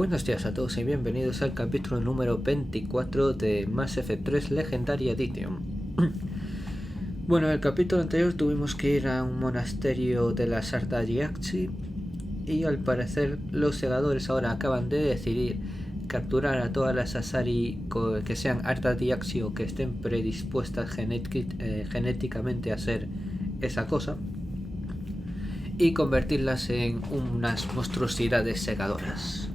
Buenos días a todos y bienvenidos al capítulo número 24 de Mass Effect 3 Legendary Edition. Bueno, en el capítulo anterior tuvimos que ir a un monasterio de la Sardagiaxi y al parecer los segadores ahora acaban de decidir capturar a todas las Asari que sean Artadiaxi o que estén predispuestas genéticamente a ser esa cosa y convertirlas en unas monstruosidades segadoras.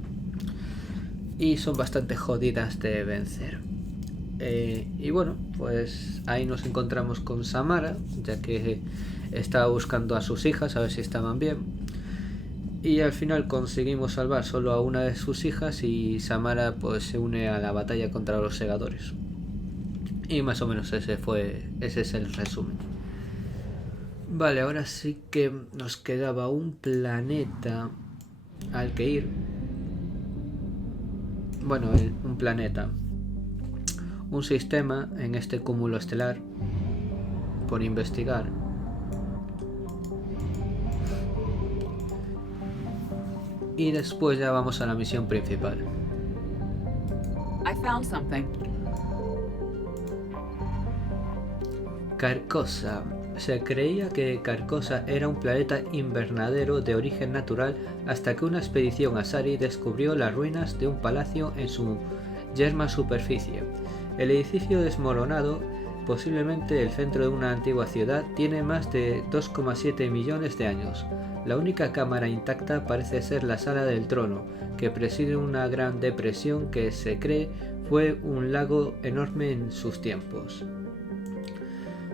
Y son bastante jodidas de vencer. Y bueno, pues ahí nos encontramos con Samara, ya que estaba buscando a sus hijas a ver si estaban bien. Y al final conseguimos salvar solo a una de sus hijas y Samara pues se une a la batalla contra los segadores. Y más o menos ese es el resumen. Vale, ahora sí que nos quedaba un planeta al que ir. Bueno, un planeta, un sistema en este cúmulo estelar por investigar. Y después ya vamos a la misión principal. I found something. Carcosa. Se creía que Carcosa era un planeta invernadero de origen natural hasta que una expedición Asari descubrió las ruinas de un palacio en su yerma superficie. El edificio desmoronado, posiblemente el centro de una antigua ciudad, tiene más de 2,7 millones de años. La única cámara intacta parece ser la sala del trono, que preside una gran depresión que se cree fue un lago enorme en sus tiempos.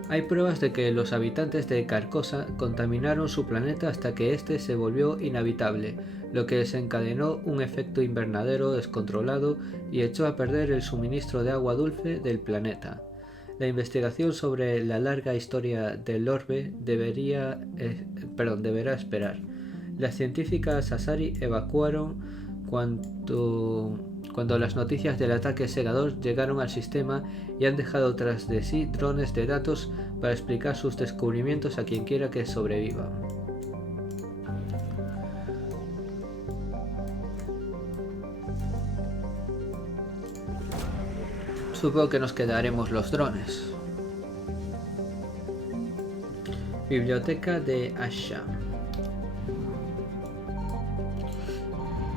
Hay pruebas de que los habitantes de Carcosa contaminaron su planeta hasta que éste se volvió inhabitable, lo que desencadenó un efecto invernadero descontrolado y echó a perder el suministro de agua dulce del planeta. La investigación sobre la larga historia del orbe deberá esperar. Las científicas Asari evacuaron cuando las noticias del ataque segador llegaron al sistema y han dejado tras de sí drones de datos para explicar sus descubrimientos a quien quiera que sobreviva. Supongo que nos quedaremos los drones. Biblioteca de Asha.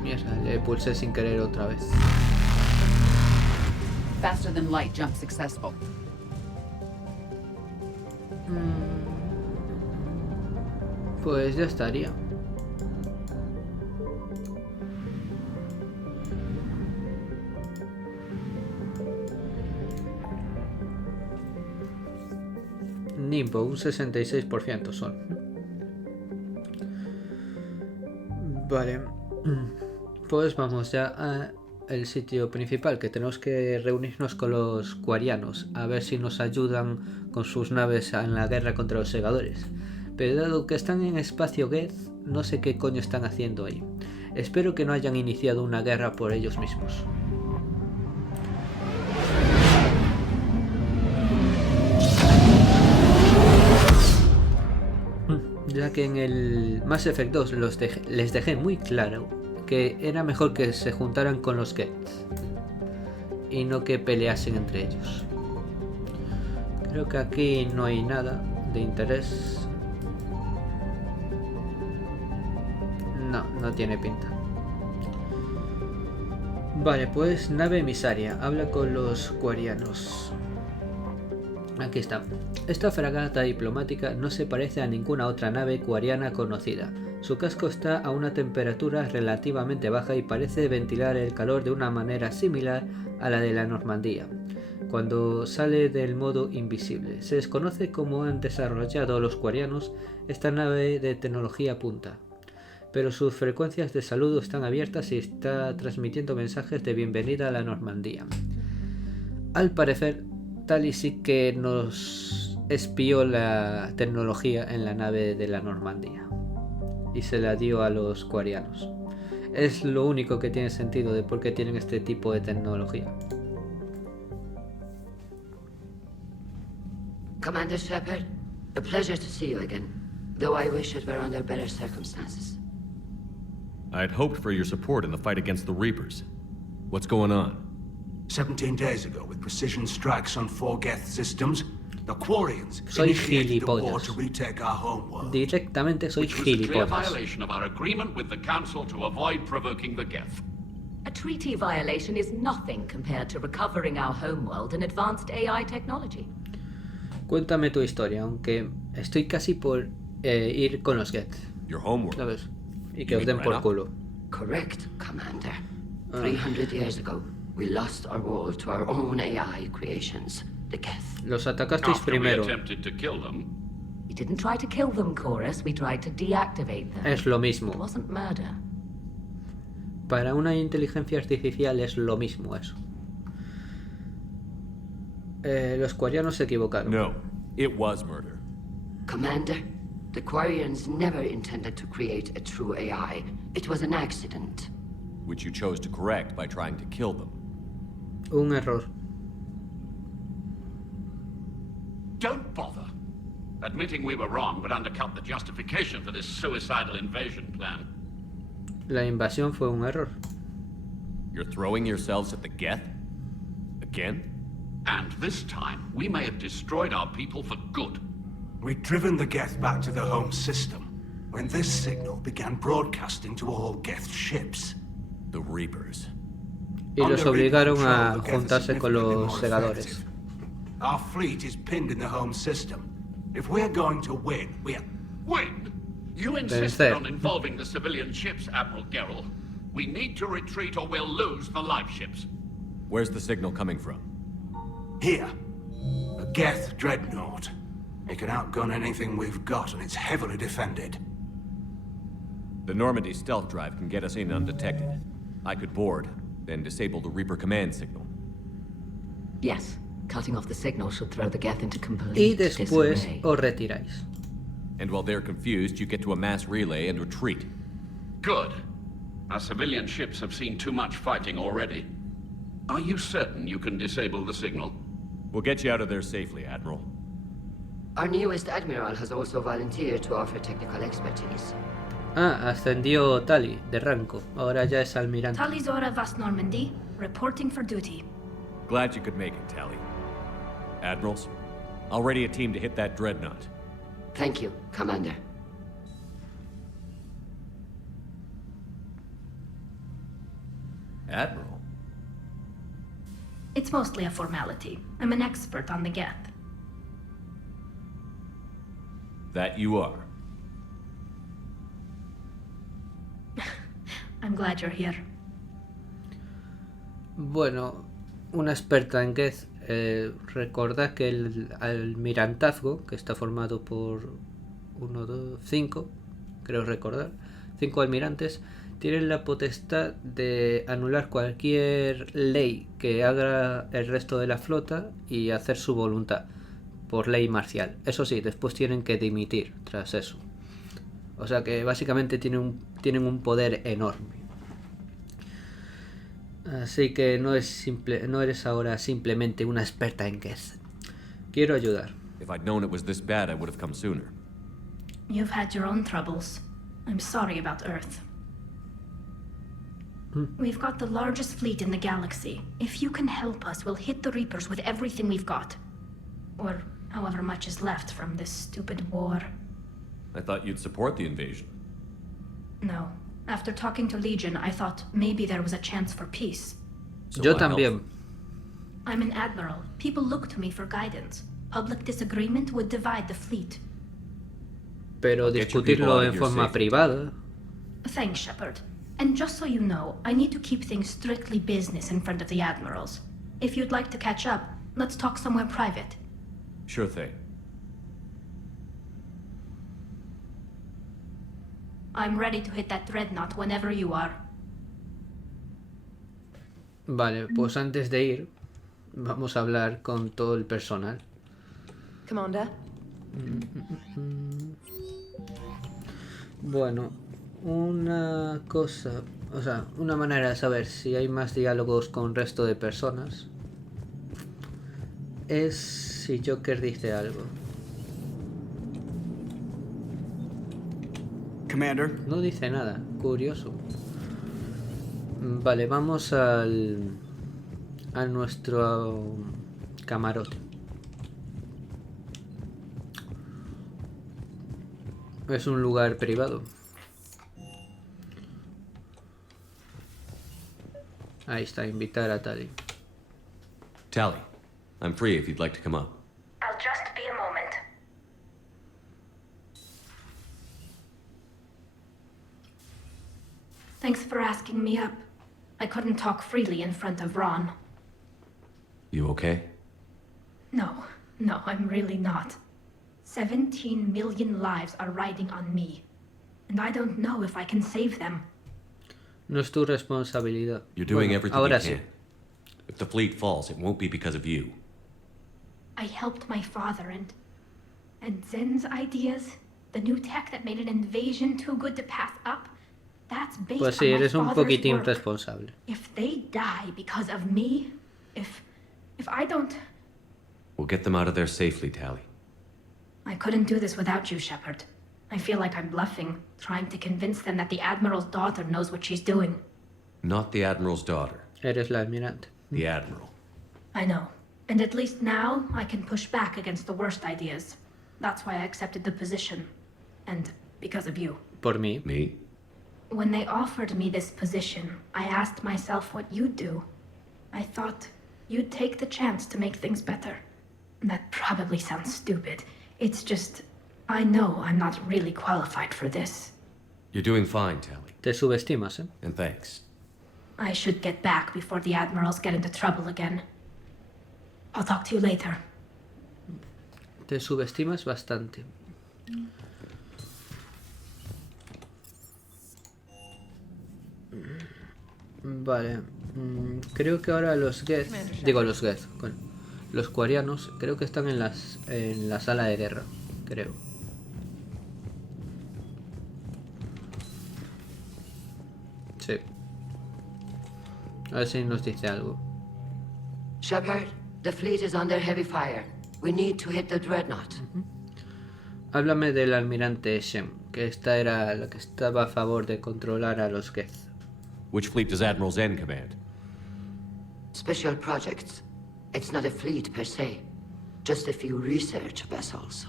Mierda, le pulsé sin querer otra vez. Faster than light jump successful. Pues ya estaría. Nimbo, un 66% son. Vale. Pues vamos ya al sitio principal, que tenemos que reunirnos con los Quarianos, a ver si nos ayudan con sus naves en la guerra contra los segadores. Pero dado que están en espacio Geth, no sé qué coño están haciendo ahí. Espero que no hayan iniciado una guerra por ellos mismos. Ya que en el Mass Effect 2 les dejé muy claro que era mejor que se juntaran con los Geth y no que peleasen entre ellos. Creo que aquí no hay nada de interés. No tiene pinta. Vale, pues nave emisaria. Habla con los Quarianos. Aquí está. Esta fragata diplomática no se parece a ninguna otra nave quariana conocida. Su casco está a una temperatura relativamente baja y parece ventilar el calor de una manera similar a la de la Normandía, cuando sale del modo invisible. Se desconoce cómo han desarrollado los Quarianos esta nave de tecnología punta, pero sus frecuencias de saludo están abiertas y está transmitiendo mensajes de bienvenida a la Normandía. Al parecer, Tali sí que nos espió la tecnología en la nave de la Normandía y se la dio a los Quarianos. Es lo único que tiene sentido de por qué tienen este tipo de tecnología. Commander Shepard, a pleasure to see you again, though I wish it were under better circumstances. I had hoped for your support in the fight against the Reapers. What's going on? 17 days ago, with precision strikes on 4 Geth systems, the Quarians Soy initiated a war gilipollas. to retake our homeworld. Directamente soy Which was a clear gilipollas. violation of our agreement with the Council to avoid provoking the Geth. A treaty violation is nothing compared to recovering our homeworld and advanced AI technology. Cuéntame tu historia, aunque estoy casi por ir con los Geth, Your homeworld. ¿sabes? Y que You os mean den por right culo. Correct, Commander. 300 years ago, we lost our world to our own AI creations, the Geth. Los atacasteis After we primero. attempted to kill them, We didn't try to kill them, Chorus. We tried to deactivate them. Es lo It mismo. wasn't murder. Para una inteligencia artificial es lo mismo eso. Los Quarianos se equivocaron. No, it was murder. Commander, the Quarians never intended to create a true AI. It was an accident. Which you chose to correct by trying to kill them. Un error. don't bother. Admitting we were wrong would undercut the justification for this suicidal invasion plan. La invasión fue un error. You're throwing yourselves at the Geth? Again? And this time, we may have destroyed our people for good. We'd driven the Geth back to the home system when this signal began broadcasting to all Geth ships. The Reapers. Y los Under Reaper obligaron control, a the Geth are juntarse con significantly los more segadores. effective. Our fleet is pinned in the home system. If we're going to win, Win? You insisted Vencer. on involving the civilian ships, Admiral Gerrel. We need to retreat or we'll lose the live ships. Where's the signal coming from? Here, a Geth dreadnought. It can outgun anything we've got, and it's heavily defended. The Normandy stealth drive can get us in undetected. I could board, then disable the Reaper command signal. Yes, cutting off the signal should throw the Geth into Y complete después disarray. os retiráis. And while they're confused, you get to a mass relay and retreat. Good. Our civilian ships have seen too much fighting already. Are you certain you can disable the signal? We'll get you out of there safely, Admiral. Our newest admiral has also volunteered to offer technical expertise. Ah, ascendió Tali de rango. Ahora ya es almirante. Talizora Vast Normandy, reporting for duty. Glad you could make it, Tally. Admirals, I'll ready a team to hit that dreadnought. Thank you, Commander. Admiral? It's mostly a formality. I'm an expert on the Geth. That you are. I'm glad you're here. Bueno, una experta en Geth. Recordad que el almirantazgo, que está formado por 1, 2, 5, creo recordar, 5 almirantes, tienen la potestad de anular cualquier ley que haga el resto de la flota y hacer su voluntad por ley marcial. Eso sí, después tienen que dimitir tras eso. O sea que básicamente tienen un poder enorme. Así que no eres ahora simplemente una experta en Geth. Quiero ayudar. If I'd known it was this bad, I would have come sooner. You've had your own troubles. I'm sorry about Earth. We've got the largest fleet in the galaxy. If you can help us, we'll hit the Reapers with everything we've got. Or however much is left from this stupid war. I thought you'd support the invasion. No. After talking to Legion, I thought maybe there was a chance for peace. So Yo what help? también. I'm an admiral. People look to me for guidance. Public disagreement would divide the fleet. Pero I'll get your people discutirlo out of en here forma safely. privada. Thanks, Shepard. And just so you know, I need to keep things strictly business in front of the admirals. If you'd like to catch up, let's talk somewhere private. Sure thing. I'm ready to hit that dreadnought whenever you are. Vale, pues antes de ir, vamos a hablar con todo el personal. Commander? Bueno, una cosa, o sea, una manera de saber si hay más diálogos con resto de personas es si Joker dice algo. Commander, No dice nada, curioso. Vale, vamos a nuestro camarote. Es un lugar privado. Ahí está, invitar a Tali. Tally, I'm free if you'd like to come up. I'll just be a moment. Thanks for asking me up. I couldn't talk freely in front of Ron. You okay? No, I'm really not. 17 million lives are riding on me, and I don't know if I can save them. No es tu responsabilidad. You're doing everything you ahora can. sí. If the fleet falls, it won't be because of you. I helped my father and Zen's ideas, the new tech that made an invasion too good to pass up, that's based Pues sí, on my eres un father's poquitín work. responsable. If they die because of me, if I don't... We'll get them out of there safely, Tally. I couldn't do this without you, Shepard. I feel like I'm bluffing, trying to convince them that the Admiral's daughter knows what she's doing. Not the Admiral's daughter. Eres la almirante. The Admiral. I know. And at least now, I can push back against the worst ideas. That's why I accepted the position. And because of you. Por mí. Me? When they offered me this position, I asked myself what you'd do. I thought you'd take the chance to make things better. That probably sounds stupid. It's just, I know I'm not really qualified for this. You're doing fine, Tally. Te subestimas, ¿eh? And thanks. I should get back before the Admirals get into trouble again. I'll talk to you later. Te subestimas bastante. Vale. Creo que ahora los Geth... Digo los Geth. Los Quarianos creo que están en la sala de guerra. Creo. Sí. A ver si nos dice algo. Shepard, the fleet is under heavy fire. We need to hit the dreadnought. Háblame del almirante Shem, que esta era la que estaba a favor de controlar a los Geth. Which fleet does Admiral Zen command? Special projects. It's not a fleet per se, just a few research vessels.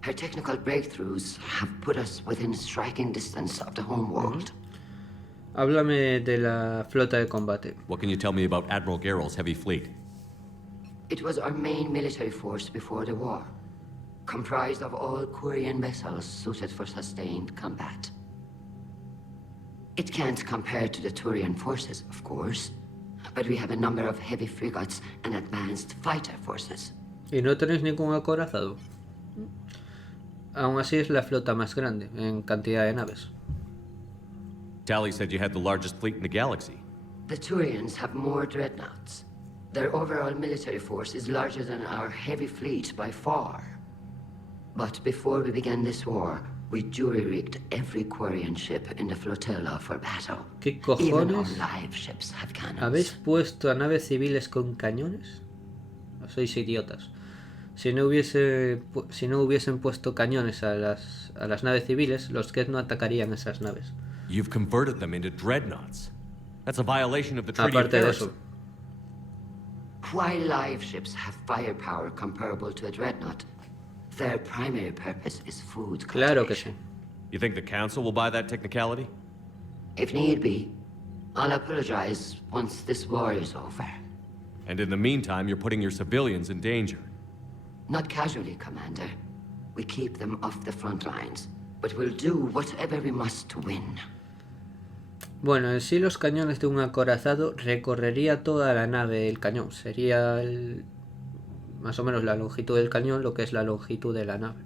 Her technical breakthroughs have put us within striking distance of the homeworld. Háblame de la flota de combate. What can you tell me about Admiral Garrel's heavy fleet? It was our main military force before the war, comprised of all Quarian vessels suited for sustained combat. It can't compare to the Turian forces, of course, but we have a number of heavy frigates and advanced fighter forces. ¿Y no tenéis ningún acorazado? Aún así es la flota más grande en cantidad de naves. Tally said you had the largest fleet in the galaxy. The Turians have more dreadnoughts. Their overall military force is larger than our heavy fleet by far. But before we began this war, we jury-rigged every Quarian ship in the flotilla for battle. ¿Qué Even our cojones? live ships have cannons. ¿Habéis puesto a naves civiles con cañones? Sois idiotas. Si no hubiesen puesto cañones a las naves civiles, los Geth no atacarían esas naves. You've converted them into dreadnoughts. That's a violation of the Treaty of Aparte de Paris. eso, While live ships have firepower comparable to a dreadnought, their primary purpose is food claro que sí. cultivation. You think the Council will buy that technicality? If need be, I'll apologize once this war is over. And in the meantime, you're putting your civilians in danger. Not casually, Commander. We keep them off the front lines, but we'll do whatever we must to win. Bueno, en sí los cañones de un acorazado recorrería toda la nave el cañón. Sería más o menos la longitud del cañón, lo que es la longitud de la nave.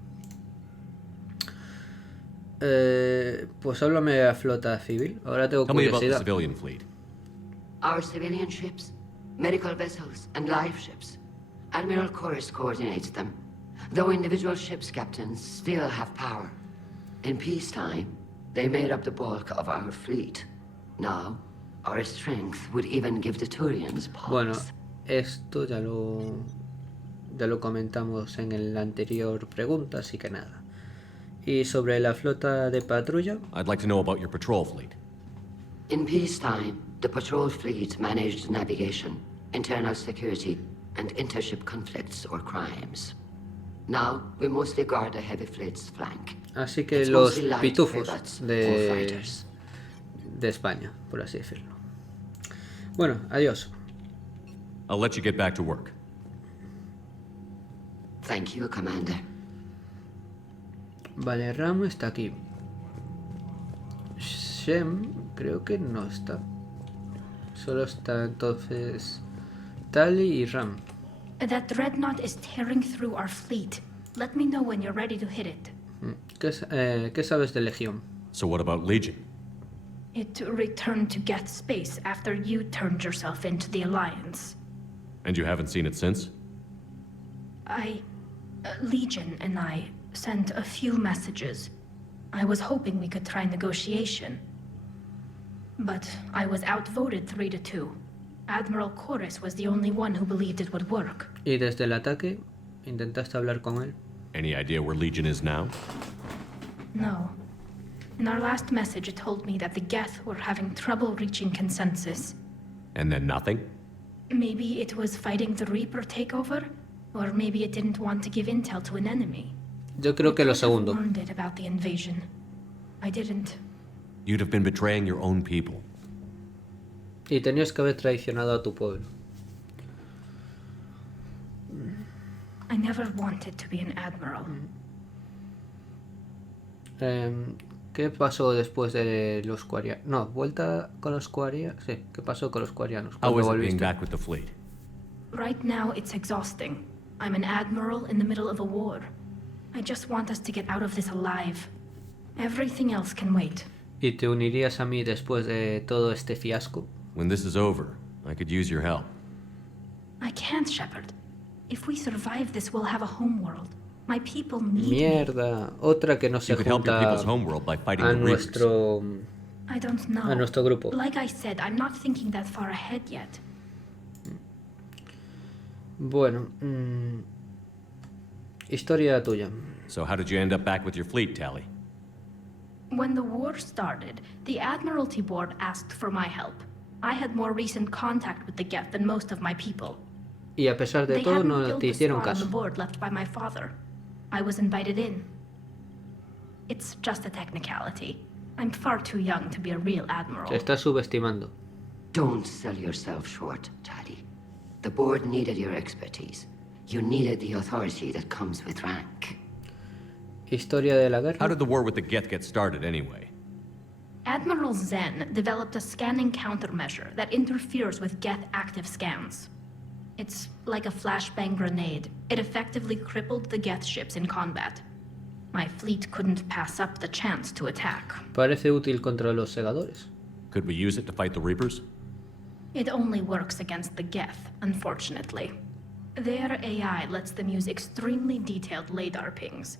Pues háblame de la flota civil. Ahora tengo Tell me about the curiosidad. civilian fleet. Our civilian ships, medical vessels, and live ships. Admiral Chorus coordinates them, though individual ships' captains still have power. In peacetime, they made up the bulk of our fleet. Now, our strength would even give the Turians pause. Bueno, esto ya lo comentamos en la anterior pregunta, así que nada. Y sobre la flota de patrulla, I'd like to know about your patrol fleet. In peacetime, the patrol fleet managed navigation, internal security, and intership conflicts or crimes. Now, we mostly guard the heavy fleet's flank. Así que It's los mostly light pitufos frigates or de fighters. España, por así decirlo. Bueno, adiós. I'll let you get back to work. Thank you, Commander. Vale, Ram está aquí. Shem creo que no está. Solo está entonces Tali y Ram. That dreadnought is tearing through our fleet. Let me know when you're ready to hit it. ¿Qué sabes de Legión? So what about Legion? It returned to Geth space after you turned yourself into the Alliance. And you haven't seen it since? Legion and I sent a few messages. I was hoping we could try negotiation. But I was outvoted 3-2. Admiral Chorus was the only one who believed it would work. ¿Y desde el ataque intentaste hablar con él? Any idea where Legion is now? No. In our last message, it told me that the Geth were having trouble reaching consensus. And then nothing? Maybe it was fighting the Reaper takeover? Or maybe it didn't want to give intel to an enemy. Yo creo que lo segundo. I warned it about the invasion. I didn't. You'd have been betraying your own people. Y tenías que haber traicionado a tu pueblo. I never wanted to be an admiral. ¿Qué pasó después de los Quarianos? No, vuelta con los Quarianos. Sí, ¿qué pasó con los Quarianos? How ¿Cuándo was it being volviste? back with the fleet? Right now, it's exhausting. I'm an admiral in the middle of a war. I just want us to get out of this alive. Everything else can wait. ¿Y te unirías a mí después de todo este fiasco? When this is over, I could use your help. I can't, Shepard. If we survive this, we'll have a homeworld. My people need me. Mierda, otra que no se You could help your junta people's homeworld by fighting a the Reapers. nuestro I don't know. a nuestro grupo. Like I said, I'm not thinking that far ahead yet. Bueno, historia tuya. So how did you end up back with your fleet, Tali? When the war started, the Admiralty Board asked for my help. I had more recent contact with the Geth than most of my people. Y a pesar de They todo hadn't no filled te the hicieron slot on the caso. board left by my father. I was invited in. It's just a technicality. I'm far too young to be a real admiral. Te estás subestimando. Don't sell yourself short, Tali. The board needed your expertise. You needed the authority that comes with rank. Historia de la How guerra. did the war with the Geth get started anyway? Admiral Zen developed a scanning countermeasure that interferes with Geth active scans. It's like a flashbang grenade. It effectively crippled the Geth ships in combat. My fleet couldn't pass up the chance to attack. Parece útil contra los segadores. Could we use it to fight the Reapers? It only works against the Geth, unfortunately. Their AI lets them use extremely detailed LADAR pings.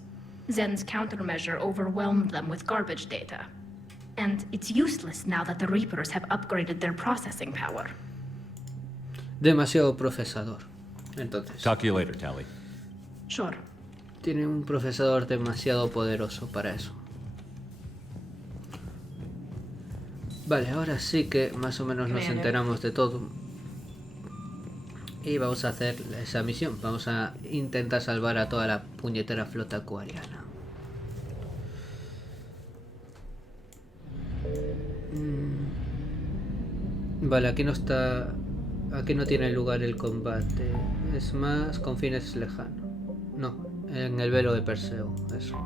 Zen's countermeasure overwhelmed them with garbage data. And it's useless now that the Reapers have upgraded their processing power. Demasiado procesador. Entonces, Talk to you later, Tali. Sure. tiene un procesador demasiado poderoso para eso. Vale, ahora sí que más o menos nos enteramos de todo. Y vamos a hacer esa misión. Vamos a intentar salvar a toda la puñetera flota quariana. Vale, aquí no está... Aquí no tiene lugar el combate. Es más con fines lejanos. No, en el velo de Perseo, eso.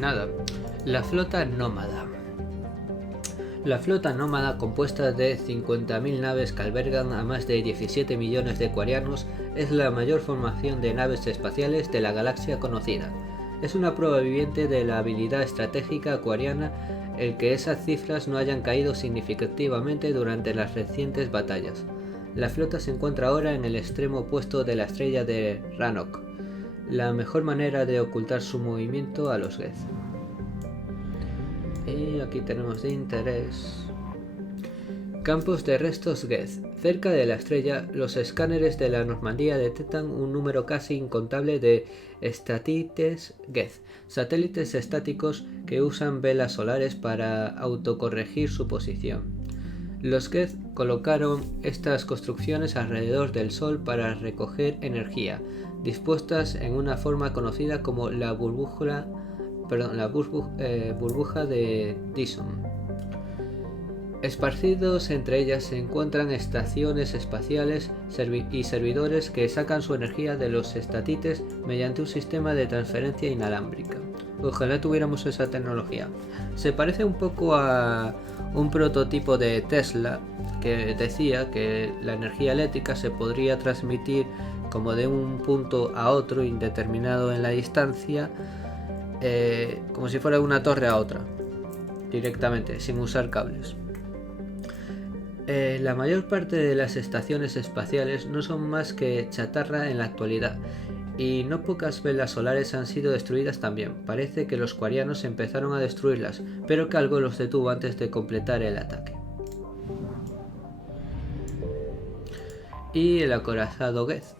Nada, la flota nómada. La flota nómada, compuesta de 50.000 naves que albergan a más de 17 millones de quarianos, es la mayor formación de naves espaciales de la galaxia conocida. Es una prueba viviente de la habilidad estratégica quariana el que esas cifras no hayan caído significativamente durante las recientes batallas. La flota se encuentra ahora en el extremo opuesto de la estrella de Rannoch, la mejor manera de ocultar su movimiento a los Geth. Y aquí tenemos de interés Campos de restos Geth. Cerca de la estrella, los escáneres de la Normandía detectan un número casi incontable de satélites Geth, satélites estáticos que usan velas solares para autocorregir su posición. Los Geth colocaron estas construcciones alrededor del Sol para recoger energía, dispuestas en una forma conocida como la burbuja de Dyson. Esparcidos entre ellas se encuentran estaciones espaciales y servidores que sacan su energía de los satélites mediante un sistema de transferencia inalámbrica. Ojalá tuviéramos esa tecnología. Se parece un poco a un prototipo de Tesla que decía que la energía eléctrica se podría transmitir como de un punto a otro indeterminado en la distancia, como si fuera de una torre a otra, directamente, sin usar cables. La mayor parte de las estaciones espaciales no son más que chatarra en la actualidad, y no pocas velas solares han sido destruidas también. Parece que los Quarianos empezaron a destruirlas, pero que algo los detuvo antes de completar el ataque. Y el acorazado Geth.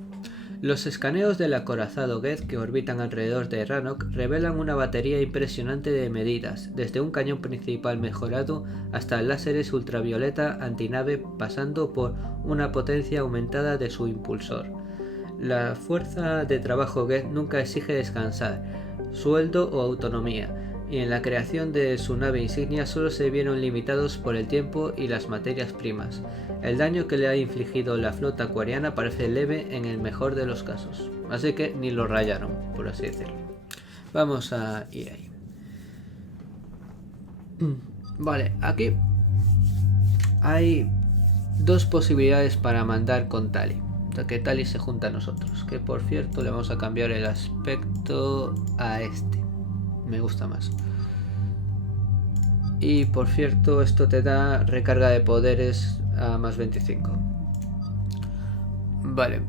Los escaneos del acorazado Geth que orbitan alrededor de Rannoch revelan una batería impresionante de medidas, desde un cañón principal mejorado hasta láseres ultravioleta antinave, pasando por una potencia aumentada de su impulsor. La fuerza de trabajo Geth nunca exige descansar, sueldo o autonomía, y en la creación de su nave insignia solo se vieron limitados por el tiempo y las materias primas. El daño que le ha infligido la flota quariana parece leve en el mejor de los casos, así que ni lo rayaron, por así decirlo. Vamos a ir ahí. Vale, aquí hay dos posibilidades para mandar con Tali, ya que Tali se junta a nosotros, que por cierto le vamos a cambiar el aspecto a este. Me gusta más. Y por cierto, esto te da recarga de poderes a más 25. Vale.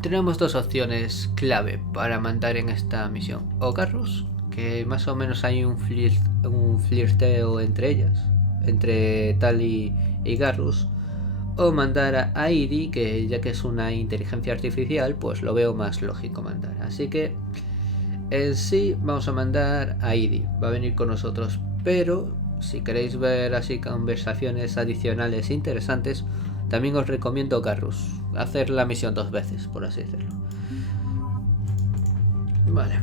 Tenemos dos opciones clave para mandar en esta misión. O Garrus, que más o menos hay un flirteo entre ellas, entre Tali y Garrus. O mandar a Aidi, que ya que es una inteligencia artificial, pues lo veo más lógico mandar. Así que en sí vamos a mandar a Aidi, va a venir con nosotros, pero si queréis ver así conversaciones adicionales interesantes, también os recomiendo Garrus, hacer la misión 2 veces, por así decirlo. Vale.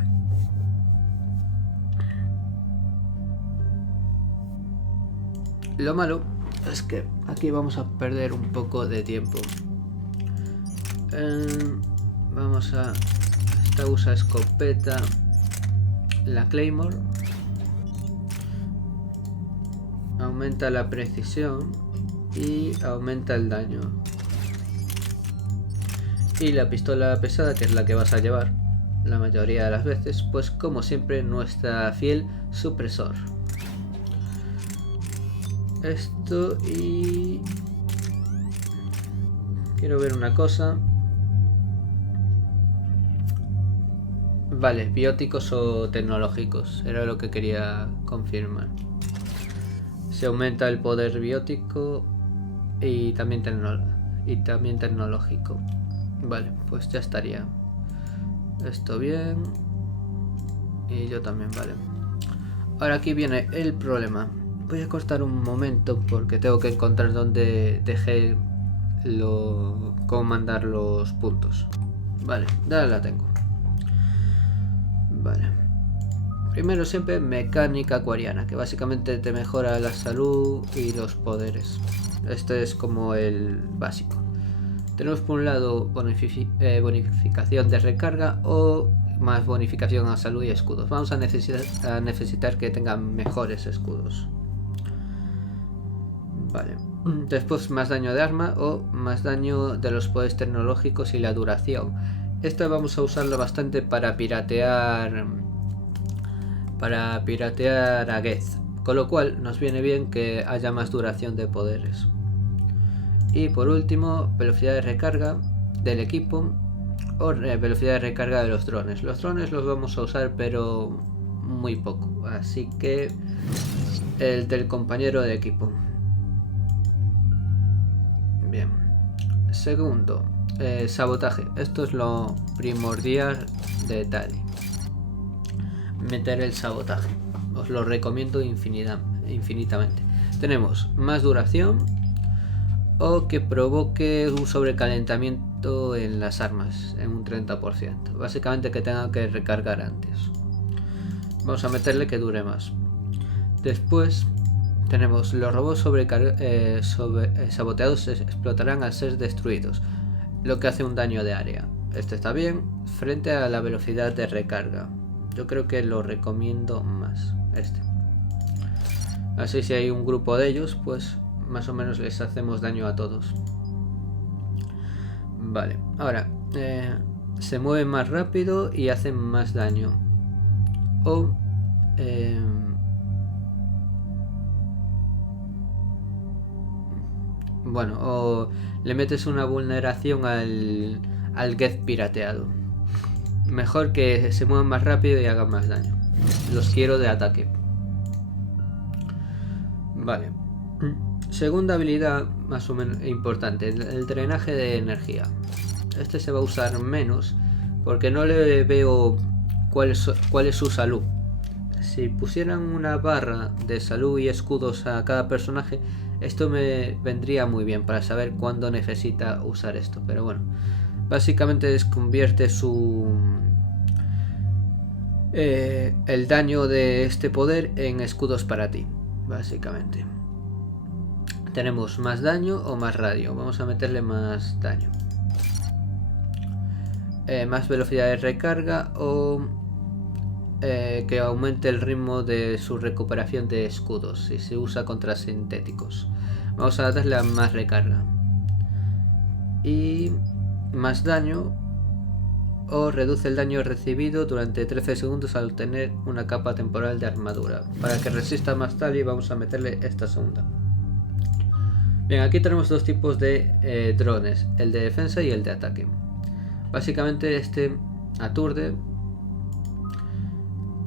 Lo malo es que aquí vamos a perder un poco de tiempo. Vamos a... Esta usa escopeta, la Claymore, aumenta la precisión y aumenta el daño. Y la pistola pesada, que es la que vas a llevar la mayoría de las veces, pues como siempre nuestra fiel supresor. Esto y... quiero ver una cosa. Vale, bióticos o tecnológicos, era lo que quería confirmar. Se aumenta el poder biótico y también tecnológico. Vale, pues ya estaría. Esto bien. Y yo también, vale. Ahora aquí viene el problema. Voy a cortar un momento porque tengo que encontrar dónde dejé cómo mandar los puntos. Vale, ya la tengo. Vale. Primero siempre mecánica quariana, que básicamente te mejora la salud y los poderes. Este es como el básico. Tenemos por un lado bonificación de recarga o más bonificación a salud y escudos. Vamos a necesitar que tengan mejores escudos. Vale. Después más daño de arma o más daño de los poderes tecnológicos y la duración. Esto vamos a usarlo bastante para piratear a Geth, con lo cual nos viene bien que haya más duración de poderes. Y por último, velocidad de recarga del equipo o velocidad de recarga de los drones. Los drones los vamos a usar pero muy poco, así que el del compañero de equipo. Bien. Segundo, sabotaje. Esto es lo primordial de Tali. Meter el sabotaje. Os lo recomiendo infinitamente. Tenemos más duración o que provoque un sobrecalentamiento en las armas en un 30%. Básicamente que tenga que recargar antes. Vamos a meterle que dure más. Después tenemos los robots saboteados explotarán al ser destruidos, lo que hace un daño de área. Este está bien, frente a la velocidad de recarga. Yo creo que lo recomiendo más, este. Así si hay un grupo de ellos, pues más o menos les hacemos daño a todos. Vale, ahora, se mueven más rápido y hacen más daño. O... bueno, o le metes una vulneración al get pirateado. Mejor que se muevan más rápido y hagan más daño. Los quiero de ataque. Vale. Segunda habilidad más o menos importante, el drenaje de energía. Este se va a usar menos porque no le veo cuál es su salud. Si pusieran una barra de salud y escudos a cada personaje, esto me vendría muy bien para saber cuándo necesita usar esto. Pero bueno, básicamente convierte el daño de este poder en escudos para ti, básicamente. Tenemos más daño o más radio. Vamos a meterle más daño. Más velocidad de recarga o que aumente el ritmo de su recuperación de escudos si se usa contra sintéticos. Vamos a darle a más recarga. Y más daño o reduce el daño recibido durante 13 segundos al obtener una capa temporal de armadura. Para que resista más tal y vamos a meterle esta segunda. Bien, aquí tenemos dos tipos de drones, el de defensa y el de ataque. Básicamente este aturde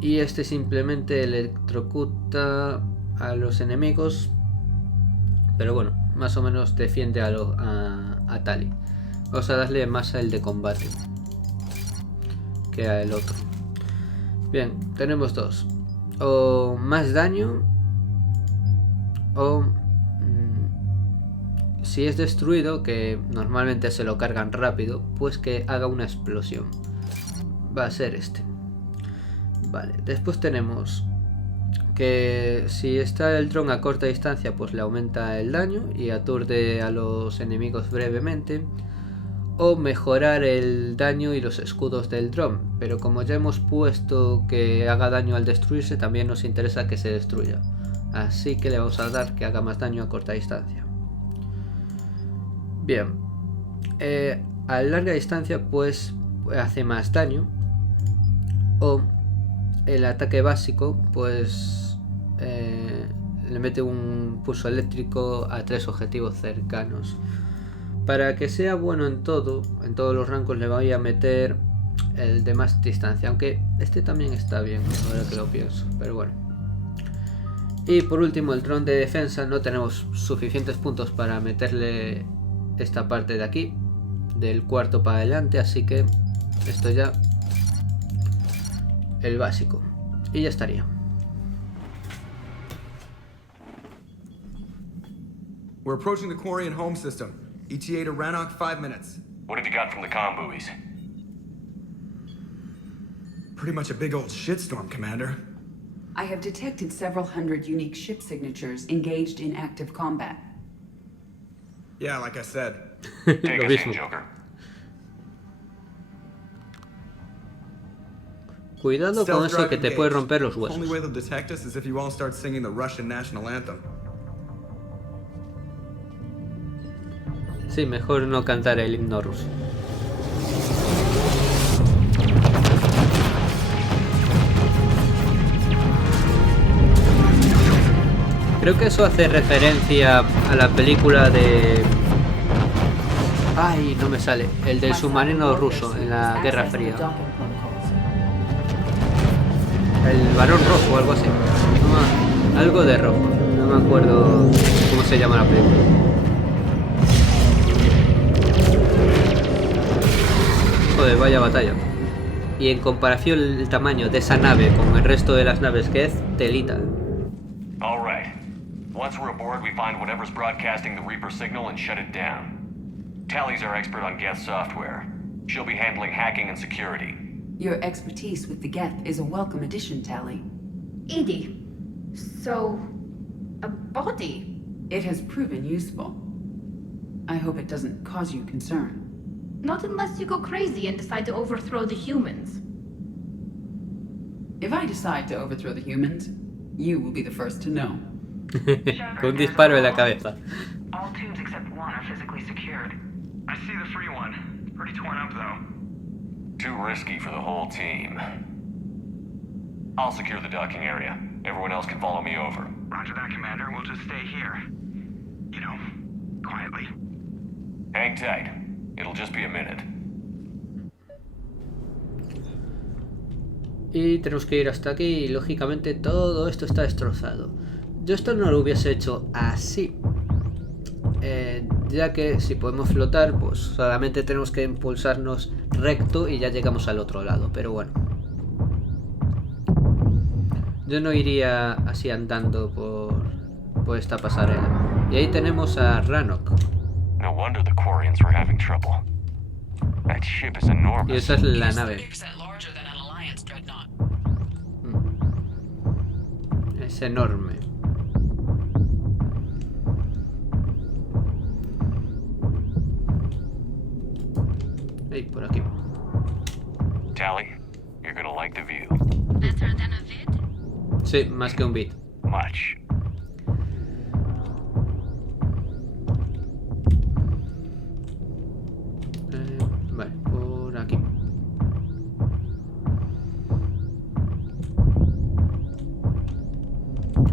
y este simplemente electrocuta a los enemigos, pero bueno, más o menos defiende a Tali. Vamos a darle más al de combate que al otro. Bien, tenemos dos, o más daño o si es destruido, que normalmente se lo cargan rápido, pues que haga una explosión. Va a ser este. Vale, después tenemos que si está el dron a corta distancia, pues le aumenta el daño y aturde a los enemigos brevemente. O mejorar el daño y los escudos del dron, pero como ya hemos puesto que haga daño al destruirse, también nos interesa que se destruya. Así que le vamos a dar que haga más daño a corta distancia. Bien, a larga distancia pues hace más daño. O el ataque básico pues le mete un pulso eléctrico a 3 objetivos cercanos. Para que sea bueno en todos los rangos le voy a meter el de más distancia, aunque este también está bien, ahora que lo pienso, pero bueno. Y por último el dron de defensa, no tenemos suficientes puntos para meterle esta parte de aquí, del cuarto para adelante, así que esto ya el básico y ya estaría. We're approaching the Quarian home system. ETA to Rannoch, 5 minutes. What have you got from the comm buoys? Pretty much a big old shitstorm, Commander. I have detected several hundred unique ship signatures engaged in active combat. Yeah, like I said. Take us in, Joker. Cuidado con eso que te puede romper los huesos. Only way they'll detect us is if you all start singing the Russian national anthem. Sí, mejor no cantar el himno ruso. Creo que eso hace referencia a la película de... Ay, no me sale. El del submarino ruso en la Guerra Fría. El varón rojo o algo así. Algo de rojo. No me acuerdo cómo se llama la película. Joder, vaya batalla. Y en comparación el tamaño de esa nave con el resto de las naves que es telita. All right. Once we're aboard, we find whatever's broadcasting the Reaper signal and shut it down. Tally's our expert on Geth software. She'll be handling hacking and security. Your expertise with the Geth is a welcome addition, Tally. Edie, so... a body? It has proven useful. I hope it doesn't cause you concern. Not unless you go crazy and decide to overthrow the humans. If I decide to overthrow the humans, you will be the first to know. Con un disparo en la cabeza. All tubes except one are physically secured. I see the free one. It's pretty torn up, though. Too risky for the whole team. I'll secure the docking area. Everyone else can follow me over. Roger that, Commander. We'll just stay here. You know, quietly. Hang tight. It'll just be a minute. Y tenemos que ir hasta aquí y lógicamente todo esto está destrozado. Yo esto no lo hubiese hecho así. Ya que si podemos flotar, pues solamente tenemos que impulsarnos recto y ya llegamos al otro lado. Pero bueno. Yo no iría así andando por esta pasarela. Y ahí tenemos a Rannoch. No wonder the Quarians were having trouble. That ship is enormous. Y esa es la nave. Es enorme. Ahí, por aquí. Tally, you're gonna like the view. Better than a vid? Sí, más que un bit. Much. Vale, por aquí.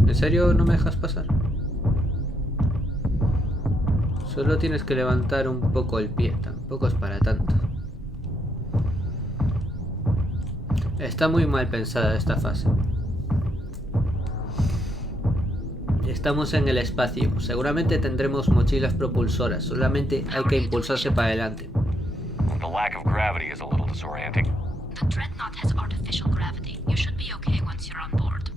¿En serio no me dejas pasar? Solo tienes que levantar un poco el pie, tampoco es para tanto. Está muy mal pensada esta fase. Estamos en el espacio, seguramente tendremos mochilas propulsoras, solamente hay que impulsarse para adelante. The lack of gravity is a little disorienting. The Dreadnought has artificial gravity. You should be okay once you're on board.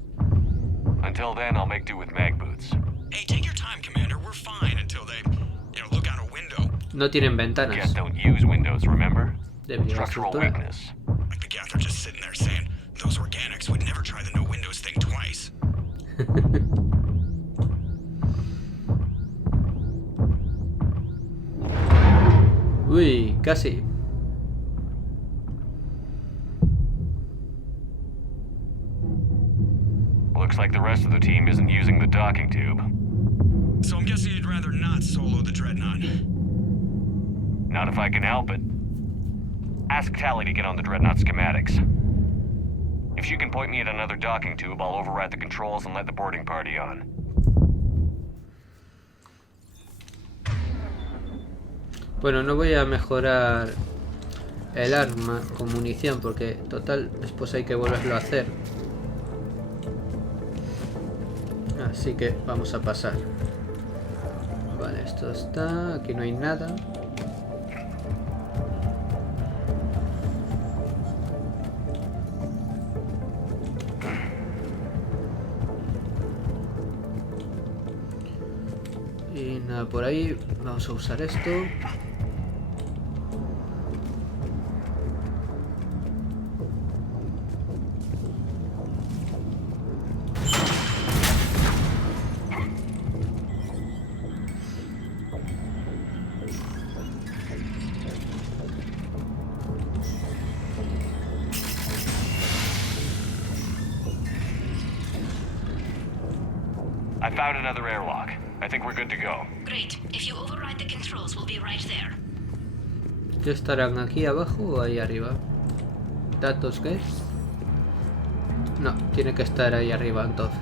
Until then, I'll make do with mag boots. Hey, take your time, Commander. We're fine until they, look out a window. No tienen ventanas. Geth don't use windows, remember? Debería Structural estructura. weakness. Like the Geth are just sitting there saying, those organics would never try the no windows thing twice. Uy, casi. Looks like the rest of the team isn't using the docking tube. So I'm guessing you'd rather not solo the Dreadnought. Not if I can help it. Ask Tally to get on the Dreadnought schematics. If she can point me at another docking tube, I'll override the controls and let the boarding party on. Bueno, no voy a mejorar el arma con munición porque total después hay que volverlo a hacer. Así que vamos a pasar. Vale, esto está... aquí no hay nada. Y nada por ahí. Vamos a usar esto. I found another airlock. I think we're good to go. Great. If you override the controls, we'll be right there. ¿Ya estarán aquí abajo o ahí arriba? ¿Datos qué? No, tiene que estar ahí arriba entonces.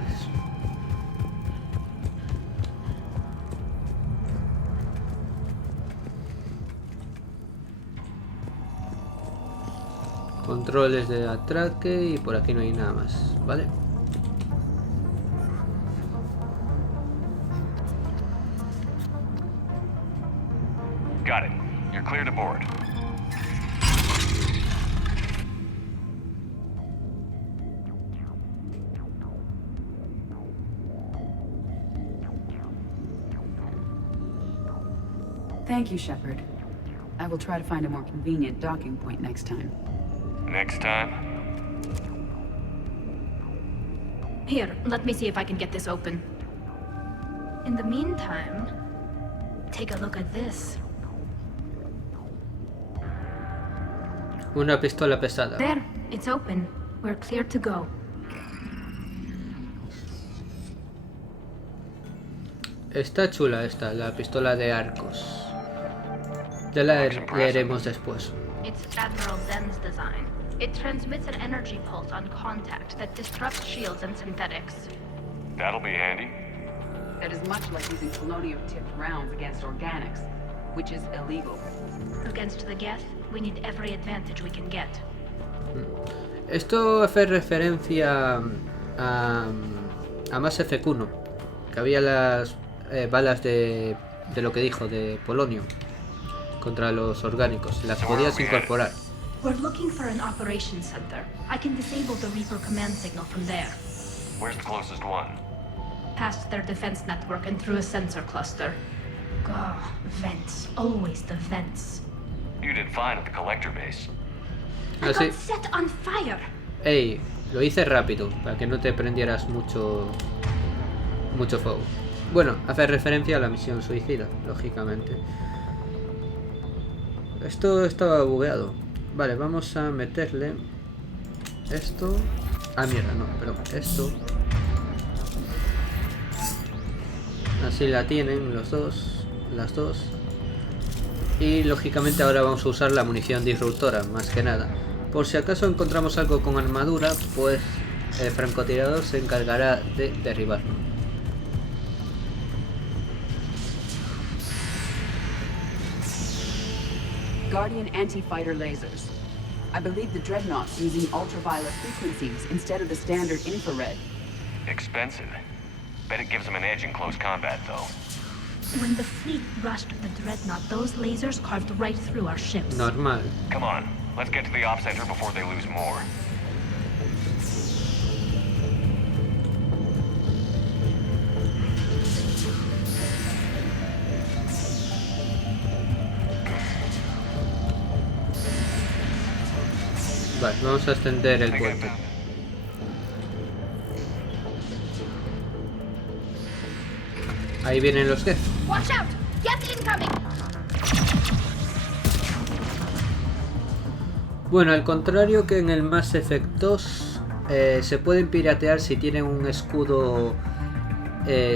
Controles de atraque y por aquí no hay nada más, ¿vale? Got it. You're clear to board. Thank you, Shepard. I will try to find a more convenient docking point next time. Next time? Here, let me see if I can get this open. In the meantime, take a look at this. Una pistola pesada. There, it's open. We're clear to go. Está chula esta, la pistola de arcos. Ya la leeremos después. It's Admiral Zen's design. It transmits an energy pulse on contact that disrupts shields and synthetics. That'll be handy. That is much like using polonium-tipped rounds against organics, which is illegal. Against the Geth, we need every advantage we can get. Esto hace referencia a Mass Effect 1, que había las balas de lo que dijo, de polonio, contra los orgánicos. Las podías incorporar. We're looking for an operations center. I can disable the Reaper command signal from there. Where's the closest one? Past their defense network and through a sensor cluster. Oh, vents. Always the vents. You did fine at the collector base. I got set on fire. Ey, lo hice rápido, para que no te prendieras mucho fuego. Bueno, hace referencia a la misión suicida, lógicamente. Esto estaba bugueado. Vale, vamos a meterle esto. Ah, mierda, no, perdón, esto. Así la tienen los dos, las dos. Y lógicamente ahora vamos a usar la munición disruptora, más que nada. Por si acaso encontramos algo con armadura, pues el francotirador se encargará de derribarlo. Guardian anti-fighter lasers. I believe the Dreadnought's using ultraviolet frequencies instead of the standard infrared. Expensive. Bet it gives them an edge in close combat, though. When the fleet rushed the Dreadnought, those lasers carved right through our ships. Normal. Come on, let's get to the op center before they lose more. Vale, vamos a extender el puente. Ahí vienen los Geth. Watch out! Geth incoming! Bueno, al contrario que en el Mass Effect 2, se pueden piratear si tienen un escudo.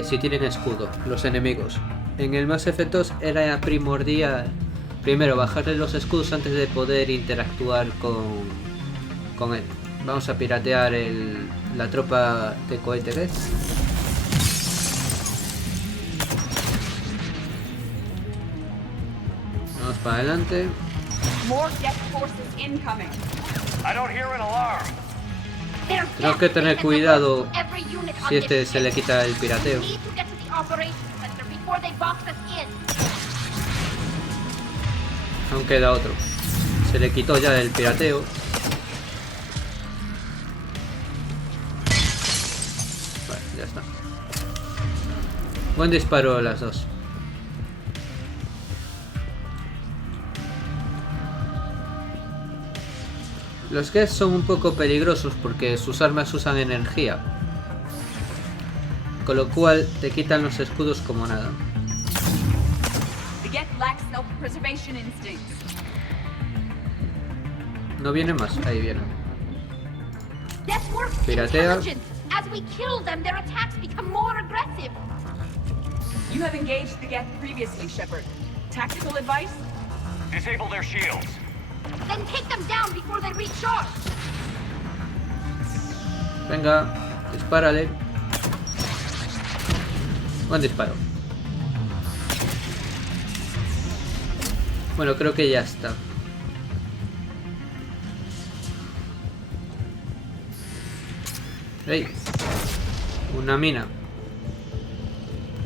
Si tienen escudo, los enemigos. En el Mass Effect 2 era primordial primero bajarle los escudos antes de poder interactuar con él. Vamos a piratear la tropa de cohete Geth. Vamos para adelante. Tenemos que tener cuidado si este se le quita el pirateo. Aún queda otro. Se le quitó ya el pirateo. Vale, ya está. Buen disparo las dos. Los Geth son un poco peligrosos porque sus armas usan energía, con lo cual te quitan los escudos como nada. No viene más, ahí viene. Piratea. You have engaged the Geth previously, Shepard. Tactical advice? Disable their shields. Then take them down before they recharge. Venga, dispárale. Buen disparo. Bueno, creo que ya está. ¡Ey! Una mina.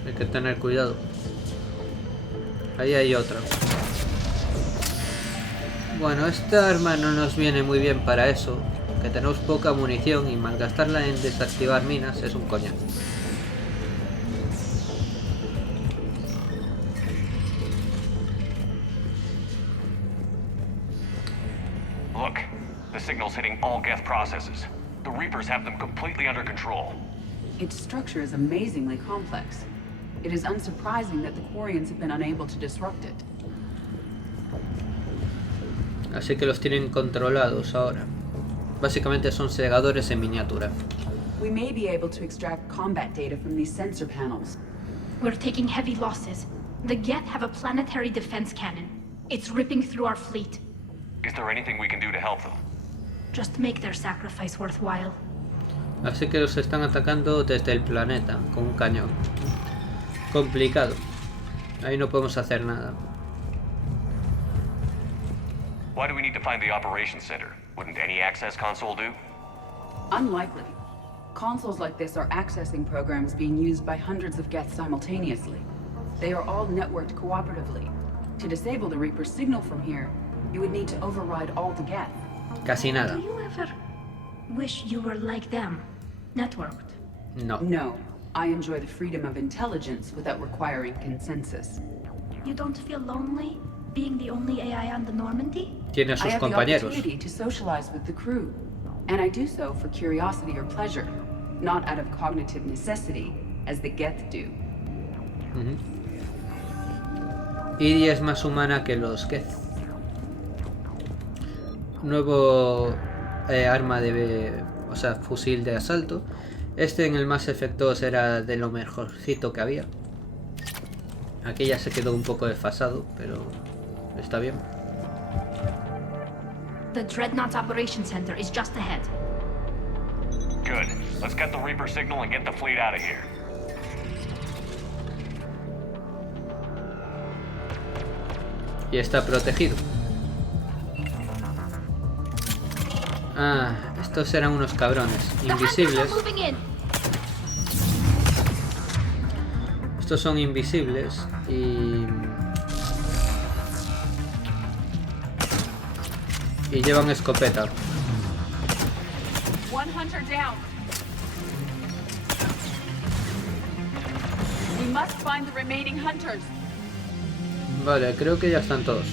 Hay que tener cuidado. Ahí hay otra. Bueno, esta arma no nos viene muy bien para eso, que tenemos poca munición y malgastarla en desactivar minas es un coñazo. Look, the signal's hitting all Geth processes. The Reapers have them completely under control. Its structure is amazingly complex. It is unsurprising that the Quarians have been unable to disrupt it. Así que los tienen controlados ahora. Básicamente son segadores en miniatura. We may be able to extract combat data from these sensor panels. We're taking heavy losses. The Geth have a planetary defense cannon. It's ripping through our fleet. Is there anything we can do to help them? Just make their sacrifice worthwhile. Así que los están atacando desde el planeta, con un cañón. Complicado. Ahí no podemos hacer nada. Why do we need to find the operations center? Wouldn't any access console do? Unlikely. Consoles like this are accessing programs being used by hundreds of Geth simultaneously. They are all networked cooperatively. To disable the Reaper's signal from here, you would need to override all the Geth. Casi nada. Do you ever wish you were like them? Networked? No. No. I enjoy the freedom of intelligence without requiring consensus. You don't feel lonely, being the only AI on the Normandy? Tiene a I sus have the compañeros. opportunity to socialize with the crew, and I do so for curiosity or pleasure, not out of cognitive necessity, as the Geth do. Iria es más humana que los Geth. Nuevo arma de... o sea, fusil de asalto. Este en el Mass Effect 2 era de lo mejorcito que había. Aquí ya se quedó un poco desfasado, pero está bien. The Dreadnought's operation center is just ahead. Good. Let's get the Reaper signal and get the fleet out of here. Y está protegido. Ah, estos eran unos cabrones invisibles. Estos son invisibles y llevan escopeta. One hunter down. We must find the remaining hunters. Vale, creo que ya están todos.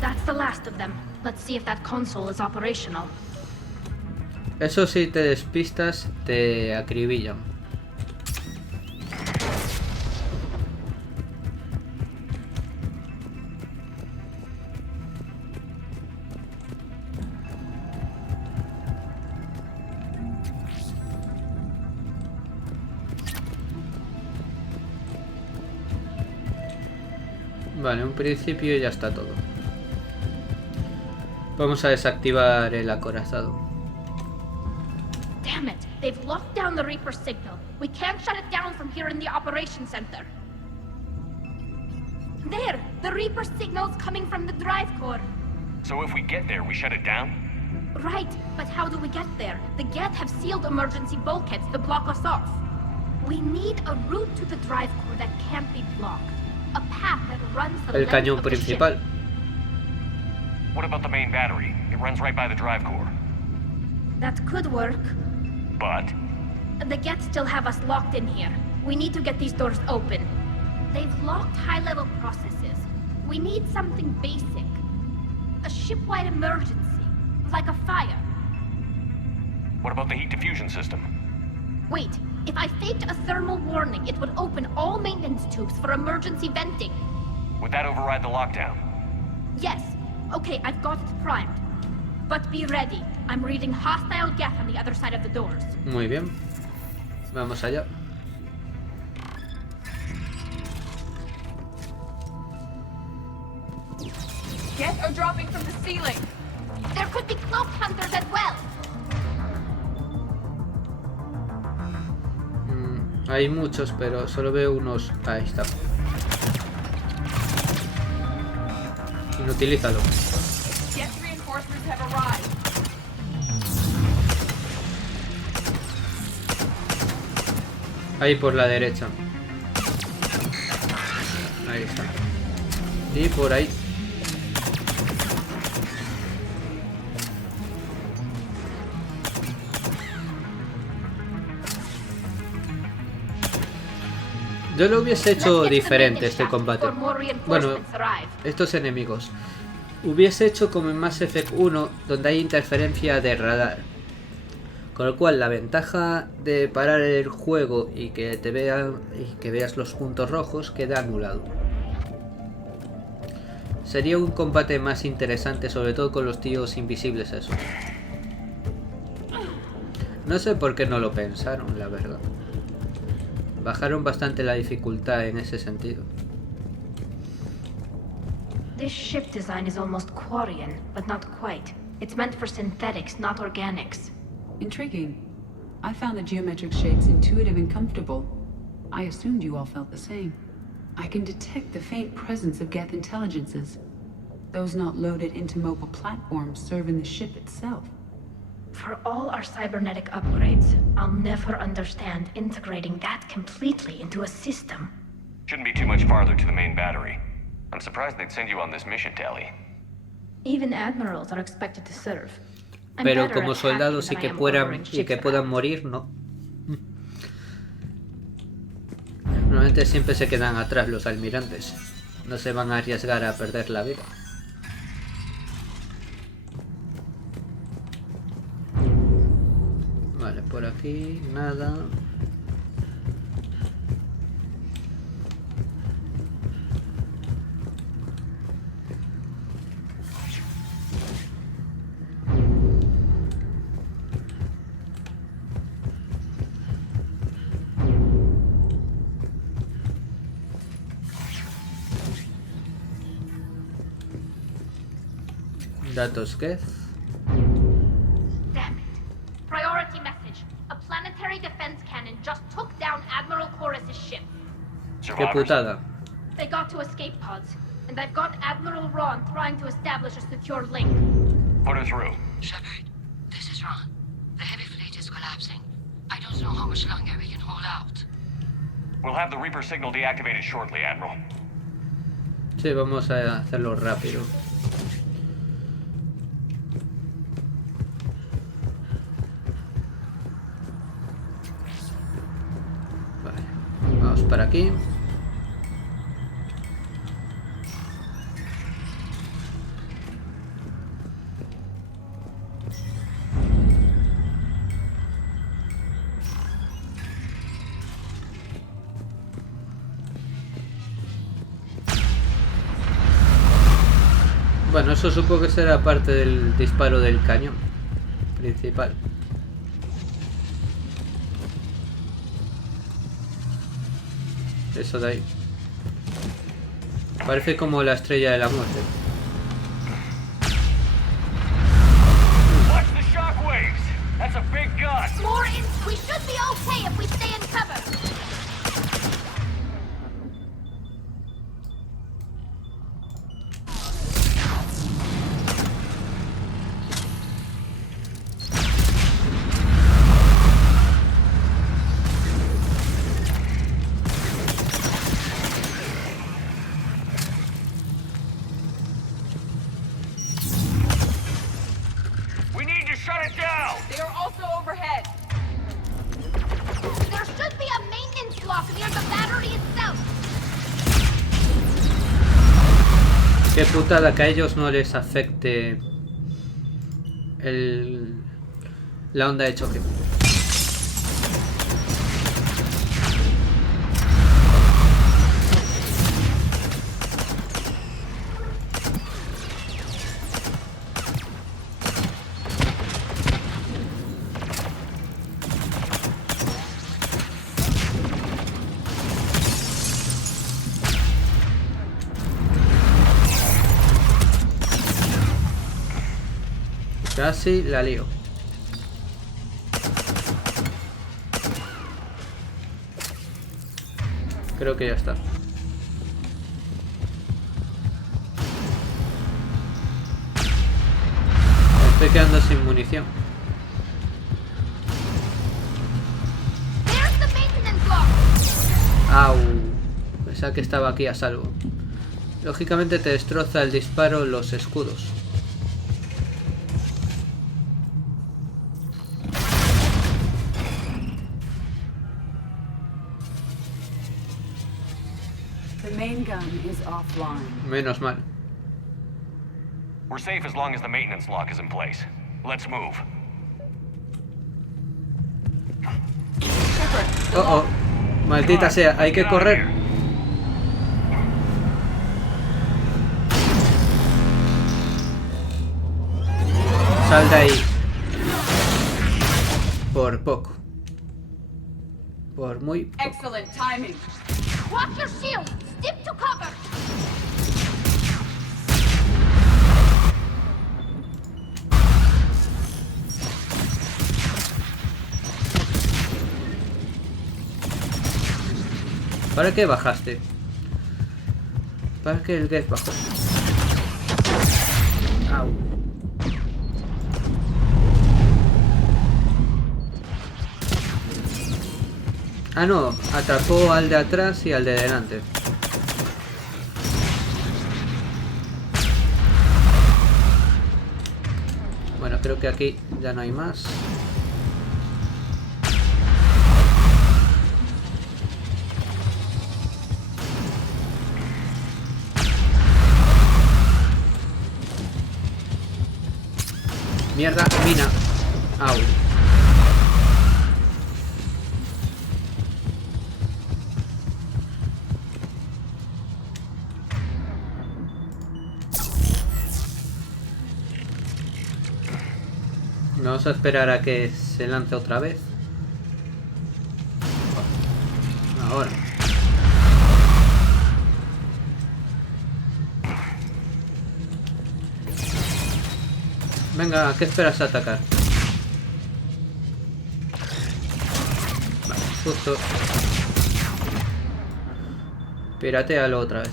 That's the last of them. Let's see if that console is operational. Eso si te despistas, te acribillan. Vale, en principio ya está todo. Vamos a desactivar el acorazado. Damn it! They've locked down the Reaper signal. We can't shut it down from here in the operation center. There! The Reaper signal's coming from the drive core. So if we get there, we shut it down? Right, but how do we get there? The Geth have sealed emergency bulkheads to block us off. We need a route to the drive core that can't be blocked. A path that runs the El length cañón of the principal. ship. What about the main battery? It runs right by the drive core. That could work. But? The Geth still have us locked in here. We need to get these doors open. They've locked high-level processes. We need something basic. A ship-wide emergency, like a fire. What about the heat diffusion system? Wait, if I faked a thermal warning, it would open all maintenance tubes for emergency venting. Would that override the lockdown? Yes. Okay, I've got it primed. But be ready. I'm reading hostile Geth on the other side of the doors. Muy bien. Vamos allá. Geth are dropping from the ceiling. There could be cloaked hunters as well. Hay muchos, pero solo veo unos. Ahí está. Inutilízalo. Geth reinforcements have arrived. Ahí por la derecha. Ahí está. Y por ahí. Yo lo hubiese hecho diferente este combate. Bueno, estos enemigos. hubiese hecho como en Mass Effect 1, donde hay interferencia de radar. Con lo cual la ventaja de parar el juego y que te vean y que veas los puntos rojos queda anulado. Sería un combate más interesante, sobre todo con los tíos invisibles esos. No sé por qué no lo pensaron, la verdad. Bajaron bastante la dificultad en ese sentido. This ship design is almost Quarian, but not quite. It's meant for synthetics, not organics. Intriguing. I found the geometric shapes intuitive and comfortable. I assumed you all felt the same. I can detect the faint presence of Geth intelligences. Those not loaded into mobile platforms serve in the ship itself. For all our cybernetic upgrades, I'll never understand integrating that completely into a system. Shouldn't be too much farther to the main battery. I'm surprised they'd send you on this mission, Tali. Even admirals are expected to serve. I'm Pero better como at soldados hacking y que than I am ordering puedan ships morir, no. Normalmente siempre se quedan atrás los almirantes. No se van a arriesgar a perder la vida. Vale, por aquí nada. Datos Geth. Damn it. Priority message. A planetary defense cannon just took down Admiral Chorus's ship. Qué putada. They got to escape pods, and I've got Admiral Ron trying to establish a secure link. Put her through. Shepard, this is Ron. The heavy fleet is collapsing. I don't know how much longer we can hold out. We'll have the Reaper signal deactivated shortly, Admiral. Sí, vamos a hacerlo rápido. Vamos para aquí. Bueno, eso supongo que será parte del disparo del cañón principal. Eso de ahí. Parece como la estrella de la muerte. Watch the shockwaves. That's a big gun. More in. We should be okay if we stay in cover. Qué putada que a ellos no les afecte la onda de choque. Casi la lío. Creo que ya está. Me estoy quedando sin munición. Au. Pensaba que estaba aquí a salvo. Lógicamente te destroza el disparo los escudos. The main gun is offline. Menos mal. We're safe as long as the maintenance lock is in place. Let's move. Oh, maldita sea, hay que correr. Sal de ahí. Por poco. Por muy poco. Excellent timing. Watch your shield. Stick to cover. ¿Para qué bajaste? ¿Para qué el Death bajó? Au. Ah, no, atrapó al de atrás y al de delante. Bueno, creo que aquí ya no hay más. Mierda, mina. Au. Vamos a esperar a que se lance otra vez. Ahora. Venga, ¿qué esperas a atacar? Vale, justo. Piratealo otra vez.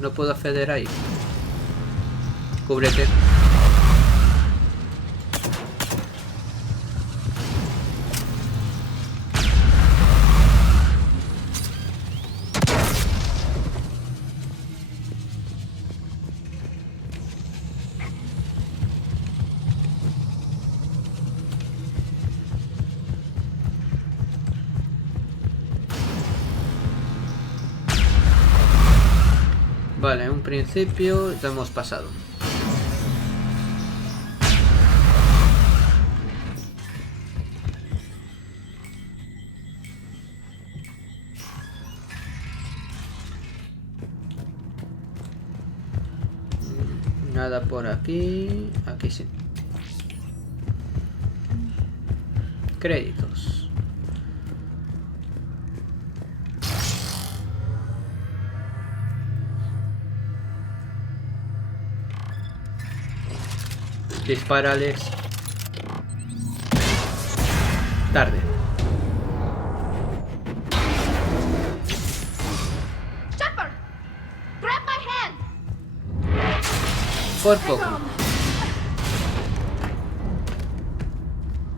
No puedo acceder ahí. Cúbrete. Vale, en un principio ya hemos pasado. Nada por aquí. Aquí sí. Créditos. Dispárales. Tarde. Shepard, grab my hand. Por poco.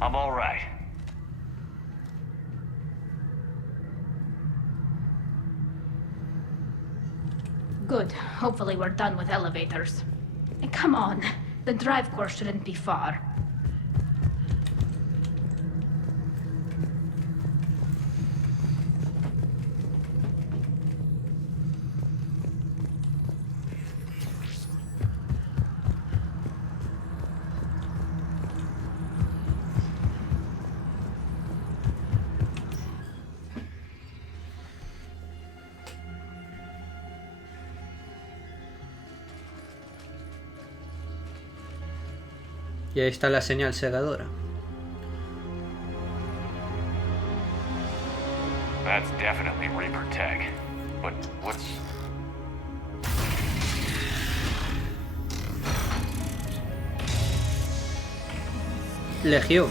I'm all right. Good. Hopefully we're done with elevators. And come on. The drive course shouldn't be far. Y ahí está la señal segadora. That's definitely Reaper tech. But what's... Legión.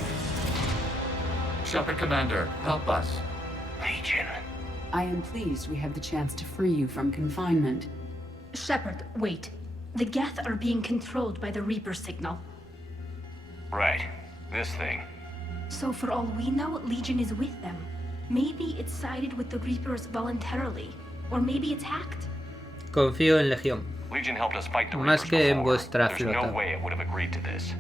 Shepard Commander, help us. Legion. I am pleased we have the chance to free you from confinement. Shepard, wait. The Geth are being controlled by the Reaper signal. Right. This thing. So for all we know, Legion is with them. Maybe it's sided with the Reapers voluntarily. Or maybe it's hacked. Confío en Legión. Legion helped us fight the Más Reapers que en before. vuestra There's flota. no way it would have agreed to this.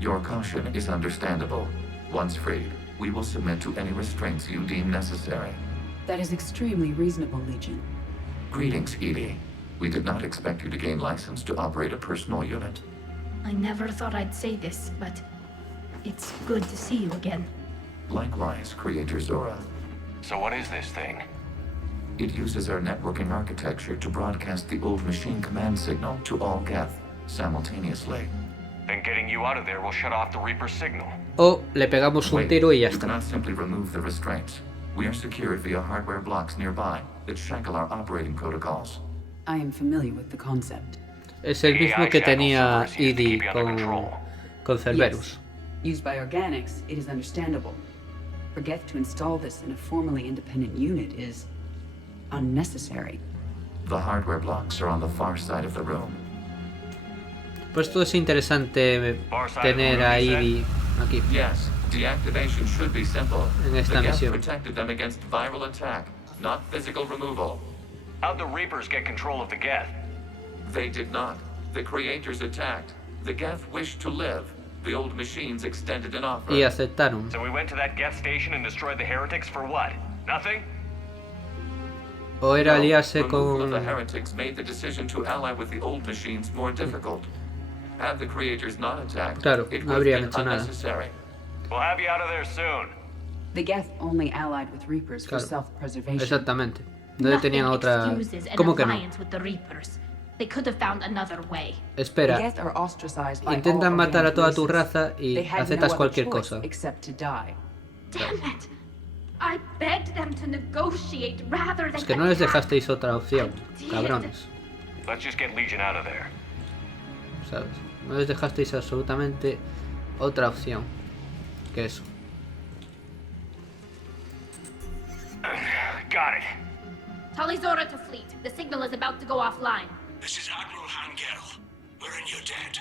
Your caution is understandable. Once freed, we will submit to any restraints you deem necessary. That is extremely reasonable, Legion. Greetings, Edie. We did not expect you to gain license to operate a personal unit. I never thought I'd say this, but it's good to see you again. Likewise, Creator Zora. So what is this thing? It uses our networking architecture to broadcast the old machine command signal to all Geth simultaneously. Then getting you out of there will shut off the Reaper signal. O le pegamos un tiro y ya You está. cannot simply remove the restraints. We are secured via hardware blocks nearby that shackle our operating protocols. I am familiar with the concept. Es el mismo que tenía Edie con Cerberus. Used by organics, it is understandable. For Geth to install this in a formally independent unit is unnecessary. The hardware blocks are on the far side of the room. Pues todo es interesante tener a Edie aquí. Yes, deactivation should be simple. En esta the Geth misión. protected them against viral attack, not physical removal. How'd the Reapers get control of the Geth? They did not. The creators attacked. The Geth wished to live. The old machines extended an offer. Y aceptaron. So we went to that Geth station and destroyed the heretics for what? Nothing? O era aliarse Removal of the con... heretics made the decision to ally with the old machines more difficult. Had the creators not attacked, Claro, it no would habrían have hecho been nada. unnecessary. We'll have you out of there soon. The Geth only allied with Reapers for Claro. self-preservation. Exactamente. No tenían otra... Excuses an ¿Cómo que no? alliance with the Reapers. They could have found another way. The Espera. Geth are ostracized by Intentan all matar a organic toda tu races. raza y They had aceptas no cualquier other choice cosa. except to die. Damn it! I begged them to negotiate rather than Es que no les attack. dejasteis otra opción, cabrones. Let's just get Legion out of there. ¿Sabes? No les dejasteis absolutamente otra opción que eso. Got it. Talizora to fleet. The signal is about to go offline. This is Admiral Hangel. We're in your debt.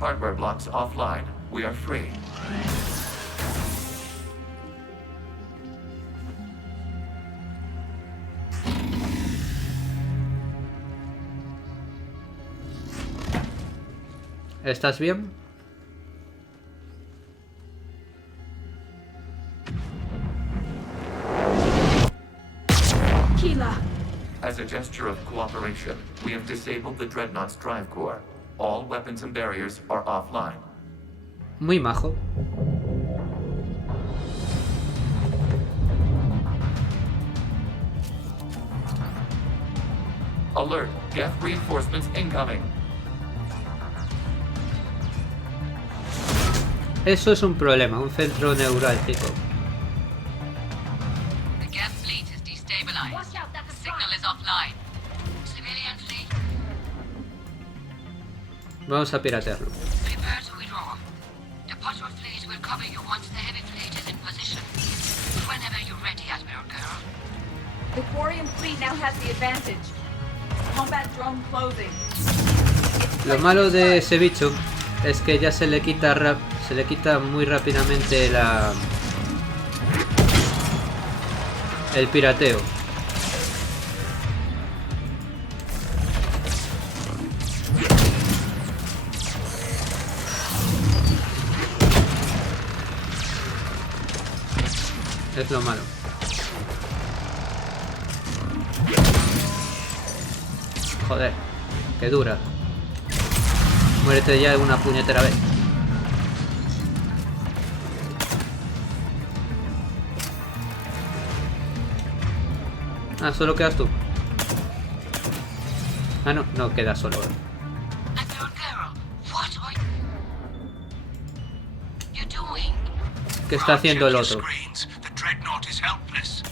Hardware blocks offline. We are free. ¿Estás bien? Keela! As a gesture of cooperation, we have disabled the Dreadnought's drive core. All weapons and barriers are offline. Muy majo. Alert! Geth reinforcements incoming. Eso es un problema, un centro neurálgico. The Geth fleet is destabilized. Watch out, that's a Signal is offline. Civilian fleet, Vamos a piratearlo. prepare to withdraw. The patrol fleet will cover you once the heavy fleet is in position. Whenever you're ready, Admiral Girl. The Quarian fleet now has the advantage. Combat drone closing. Lo malo de ese bicho es que ya se le quita muy rápidamente el pirateo. Es lo malo. Joder, que dura. Muérete ya de una puñetera vez. Ah, solo quedas tú. Ah, no, no queda solo. Admiral Girl, what are you doing? ¿Qué está haciendo el otro? Screens. The Dreadnought is helpless.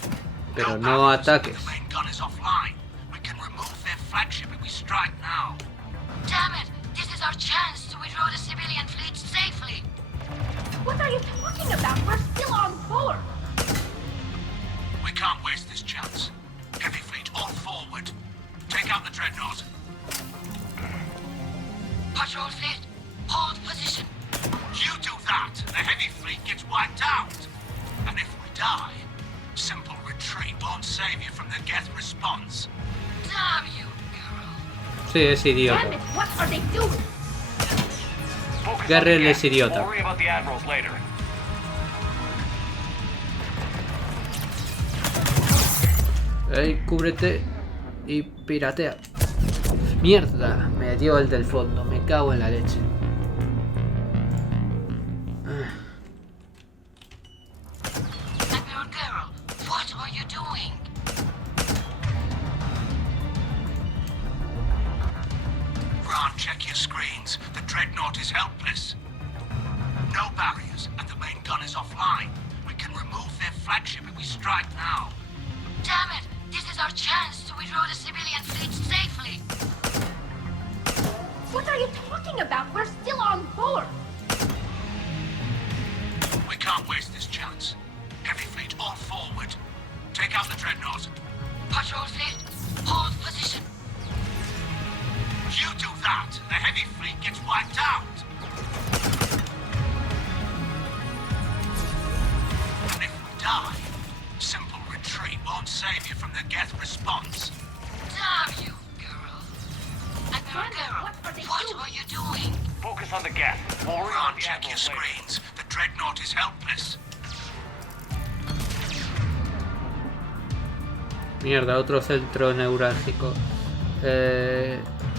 Pero no ataques. The main gun is offline. We can remove their flagship if we strike now. Damn it! This is our chance to withdraw the civilian fleet safely. What are you talking about? We're still on board. We can't waste this chance. Heavy fleet all forward. Take out the Dreadnought. Patrol fleet, hold position. You do that, the heavy fleet gets wiped out. And if we die, simple retreat won't save you from the Geth response. Damn you, girl. Sí, es idiota. Damn it, what are they doing? Garrel es idiota. We'll worry about the admirals later. Ey, cúbrete y piratea. Mierda, me dio el del fondo, me cago en la leche. Admiral Girl, what are you doing? Ron, check your screens. The Dreadnought is helpless. No barriers, and the main gun is offline. We can remove their flagship if we strike now. Damn it! This is our chance to withdraw the civilian fleet safely. What are you talking about? We're still on board. We can't waste this chance. Heavy fleet all forward. Take out the Dreadnought. Patrol fleet, hold position. You do that, the heavy fleet gets wiped out. And if we die, simple retreat won't save you from the Geth response. Damn you, girl. Admiral Girl, what are you doing? Focus on the Geth. We'll worry Ron, about the check your admirals later. screens. The Dreadnought is helpless. Mierda, otro centro neurálgico.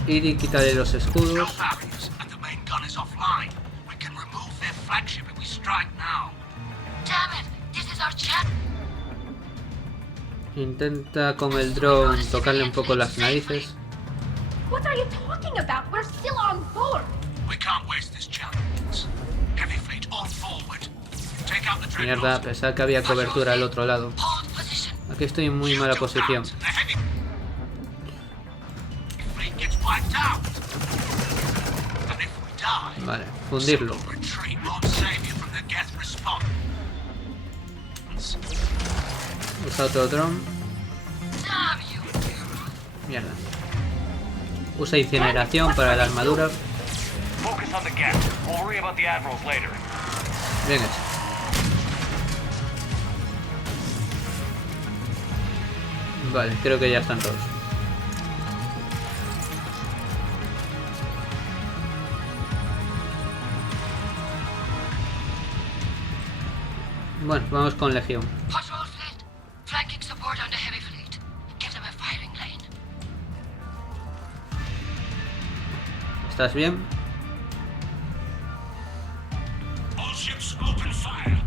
Ir y quitarle los escudos. No barriers, and the main gun is offline. We can remove their flagship if we strike now. Damn it! This is our chance. Intenta con el drone tocarle un poco las narices. What are you talking about? We're still on board. We can't waste this chance. Heavy fleet all forward. Take out the Mierda, Dreadnought. pensaba que había cobertura al otro lado. Hold position. Aquí estoy en muy mala posición. The heavy fleet gets wiped out. And if we die, Vale, fundirlo. simple retreat won't save you from the Geth response. Usa otro drone. Damn you, girl. Mierda. Usa incineración para la armadura. Focus on the Geth. We'll worry about the admirals later. Bien hecho. Vale, creo que ya están todos. Bueno, vamos con Legión. Patrol fleet, flanking support on the heavy fleet. Give them a firing lane. ¿Estás bien? All ships open fire.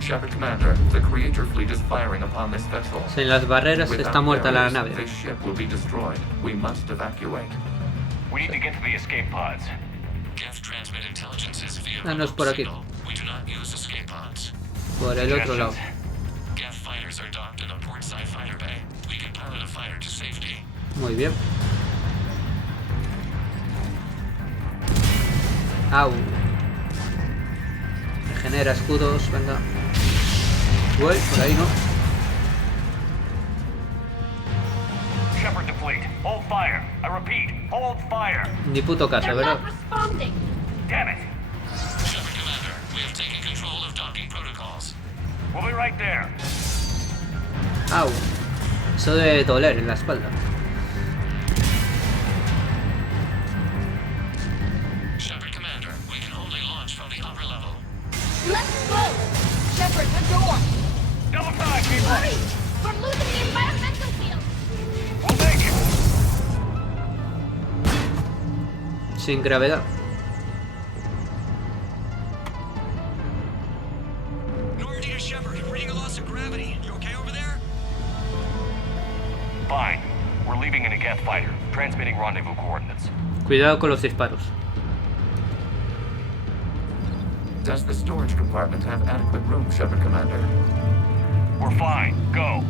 Shepard Commander, the Creator fleet is firing upon this vessel. Sin las barreras está Without muerta la barriers, nave. This ship will be destroyed. We must evacuate. We need to get to the escape pods. Geth transmit intelligences via Ah, no, es por aquí. signal. We do not use escape pods. Por el otro lado. Geth fighters are docked in a portside fighter bay. We can pilot a fighter to safety. Muy bien. Au. Regenera escudos, venga. Uy, por ahí no. Shepard to fleet. Hold fire. I repeat, hold fire. Ni puto caso, They're ¿verdad? not responding. Damn it. Shepard Commander, we have taken control of docking protocols. We'll be right there. Au. Eso debe doler en la espalda. Shepard Commander, we can only launch from the upper level. Let's go. Shepard, the door. Double time, people. Hurry. We're losing the environmental field. We'll make it. Sin gravedad. Normandy to Shepard, reading a loss of gravity. You okay over there? Fine. We're leaving in a Geth fighter, transmitting rendezvous coordinates. Cuidado con los disparos. Does the storage compartment have adequate room, Shepard Commander? We're fine. Go.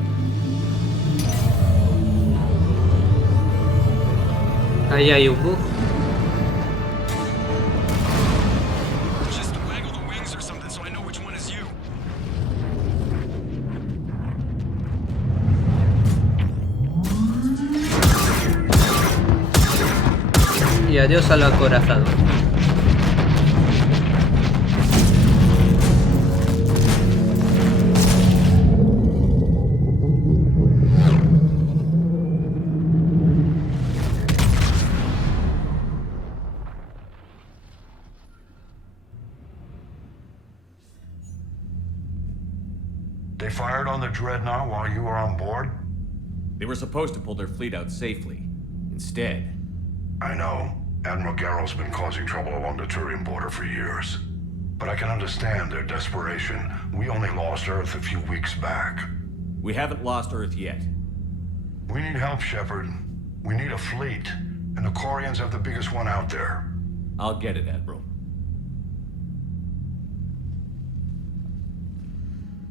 Ahí hay un bug. Just waggle the wings or something so I know which one is you. Y adiós al acorazado. They fired on the Dreadnought while you were on board? They were supposed to pull their fleet out safely. Instead... I know. Admiral Garrow's been causing trouble along the Turian border for years. But I can understand their desperation. We only lost Earth a few weeks back. We haven't lost Earth yet. We need help, Shepard. We need a fleet. And the Quarians have the biggest one out there. I'll get it, Admiral.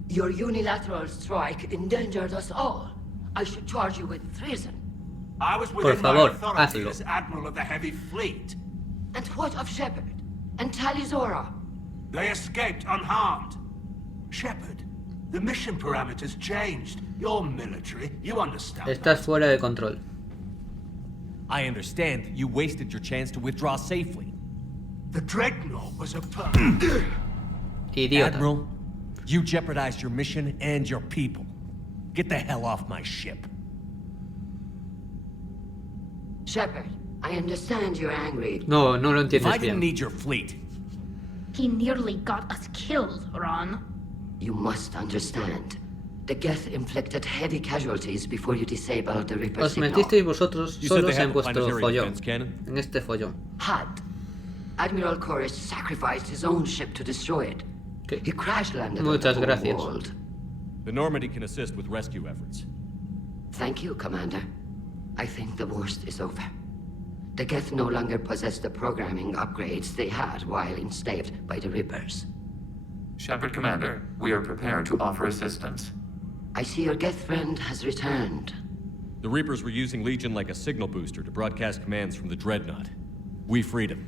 Your unilateral strike endangered us all. I should charge you with treason. I was Por within my favor, authority hazlo. as Admiral of the Heavy Fleet. And what of Shepard? And Talizora? They escaped unharmed. Shepard, the mission parameters changed. You're military, you understand. Estás fuera de control. I understand that you wasted your chance to withdraw safely. The Dreadnought was a Idiota. Admiral, you jeopardized your mission and your people. Get the hell off my ship. Shepard, I understand you're angry. No, no lo If entiendes I didn't bien. need your fleet, He nearly got us killed, Ron. You must understand. The Geth inflicted heavy casualties before you disabled the Reaper Os signal. metisteis vosotros you said they solos had en a vuestro planetary follón. defense cannon? En este follón. Had. Admiral Koris sacrificed his own ship to destroy it. ¿Qué? He crash landed Muchas on the gracias. world. the Normandy can assist with rescue efforts. Thank you, Commander. I think the worst is over. The Geth no longer possess the programming upgrades they had while enslaved by the Reapers. Shepard, Commander, we are prepared to offer assistance. I see your Geth friend has returned. The Reapers were using Legion like a signal booster to broadcast commands from the Dreadnought. We freed him.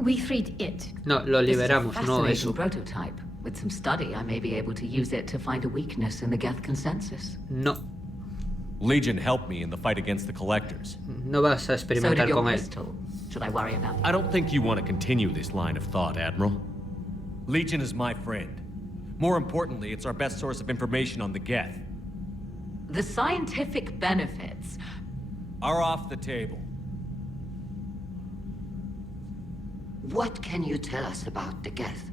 We freed it. No, lo liberamos, no Fascinating eso. prototype. With some study, I may be able to use it to find a weakness in the Geth consensus. No, Legion helped me in the fight against the Collectors. no vas a So did experimentar your con él. crystal. Should I worry about that? I don't think you want to continue this line of thought, Admiral. Legion is my friend. More importantly, it's our best source of information on the Geth. The scientific benefits. Are off the table. What can you tell us about the Geth?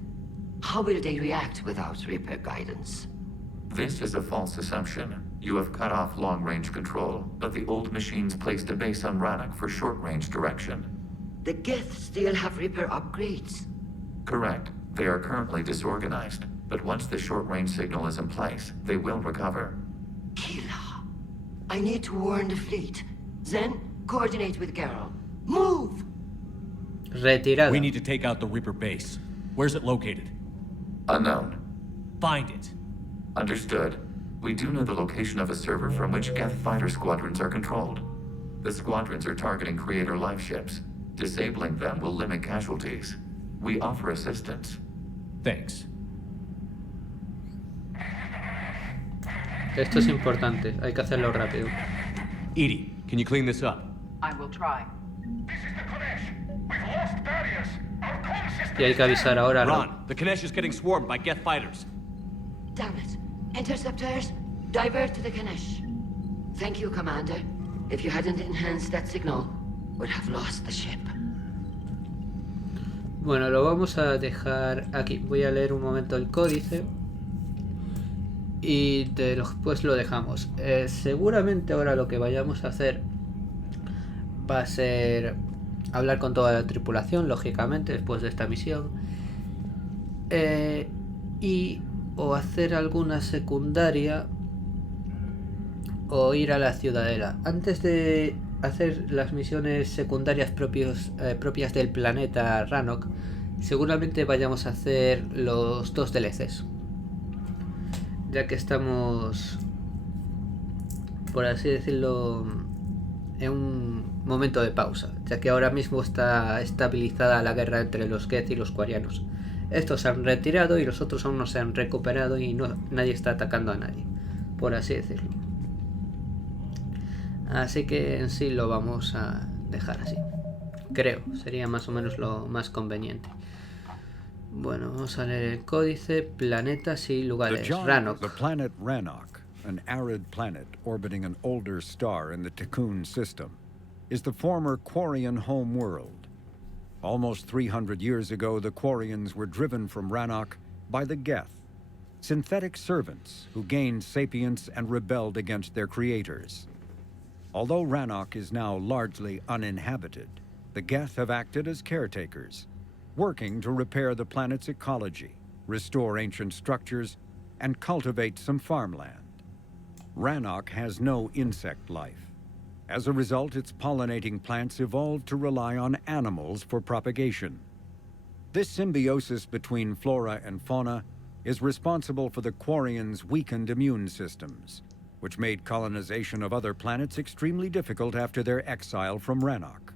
How will they react without Reaper guidance? This is a false assumption. You have cut off long-range control, but the old machines placed a base on Rannoch for short-range direction. The Geth still have Reaper upgrades. Correct. They are currently disorganized, but once the short-range signal is in place, they will recover. Kila, I need to warn the fleet. Then, coordinate with Garrow. Move! Retirada. We need to take out the Reaper base. Where's it located? Unknown. Find it. Understood. We do know the location of a server from which Geth fighter squadrons are controlled. The squadrons are targeting Creator life ships. Disabling them will limit casualties. We offer assistance. Thanks. Esto es importante, hay que hacerlo rápido. Edie, can you clean this up? I will try. Y hay que avisar ahora. Ron, the Kanesh is getting swarmed by Geth fighters. Damn it. Interceptors, divert to the Ganesh. Thank you, Commander. If you hadn't enhanced that signal, would have lost the ship. Bueno, lo vamos a dejar aquí. Voy a leer un momento el códice. Y después lo dejamos. Seguramente ahora lo que vayamos a hacer va a ser hablar con toda la tripulación, lógicamente, después de esta misión. Y o hacer alguna secundaria o ir a la ciudadela. Antes de hacer las misiones secundarias propias del planeta Rannoch, seguramente vayamos a hacer los 2 DLCs, ya que estamos, por así decirlo, en un momento de pausa, ya que ahora mismo está estabilizada la guerra entre los Geth y los Quarianos. Estos se han retirado y los otros aún no se han recuperado y nadie está atacando a nadie, por así decirlo. Así que en sí lo vamos a dejar así. creo, sería más o menos lo más conveniente. Bueno, vamos a leer el códice, planetas y lugares. Rannoch. The planet Rannoch, an arid planet orbiting an older star in the Tikkun system, is the former Quarian home world. Almost 300 years ago, the Quarians were driven from Rannoch by the Geth, synthetic servants who gained sapience and rebelled against their creators. Although Rannoch is now largely uninhabited, the Geth have acted as caretakers, working to repair the planet's ecology, restore ancient structures, and cultivate some farmland. Rannoch has no insect life. As a result, its pollinating plants evolved to rely on animals for propagation. This symbiosis between flora and fauna is responsible for the Quarians' weakened immune systems, which made colonization of other planets extremely difficult after their exile from Rannoch.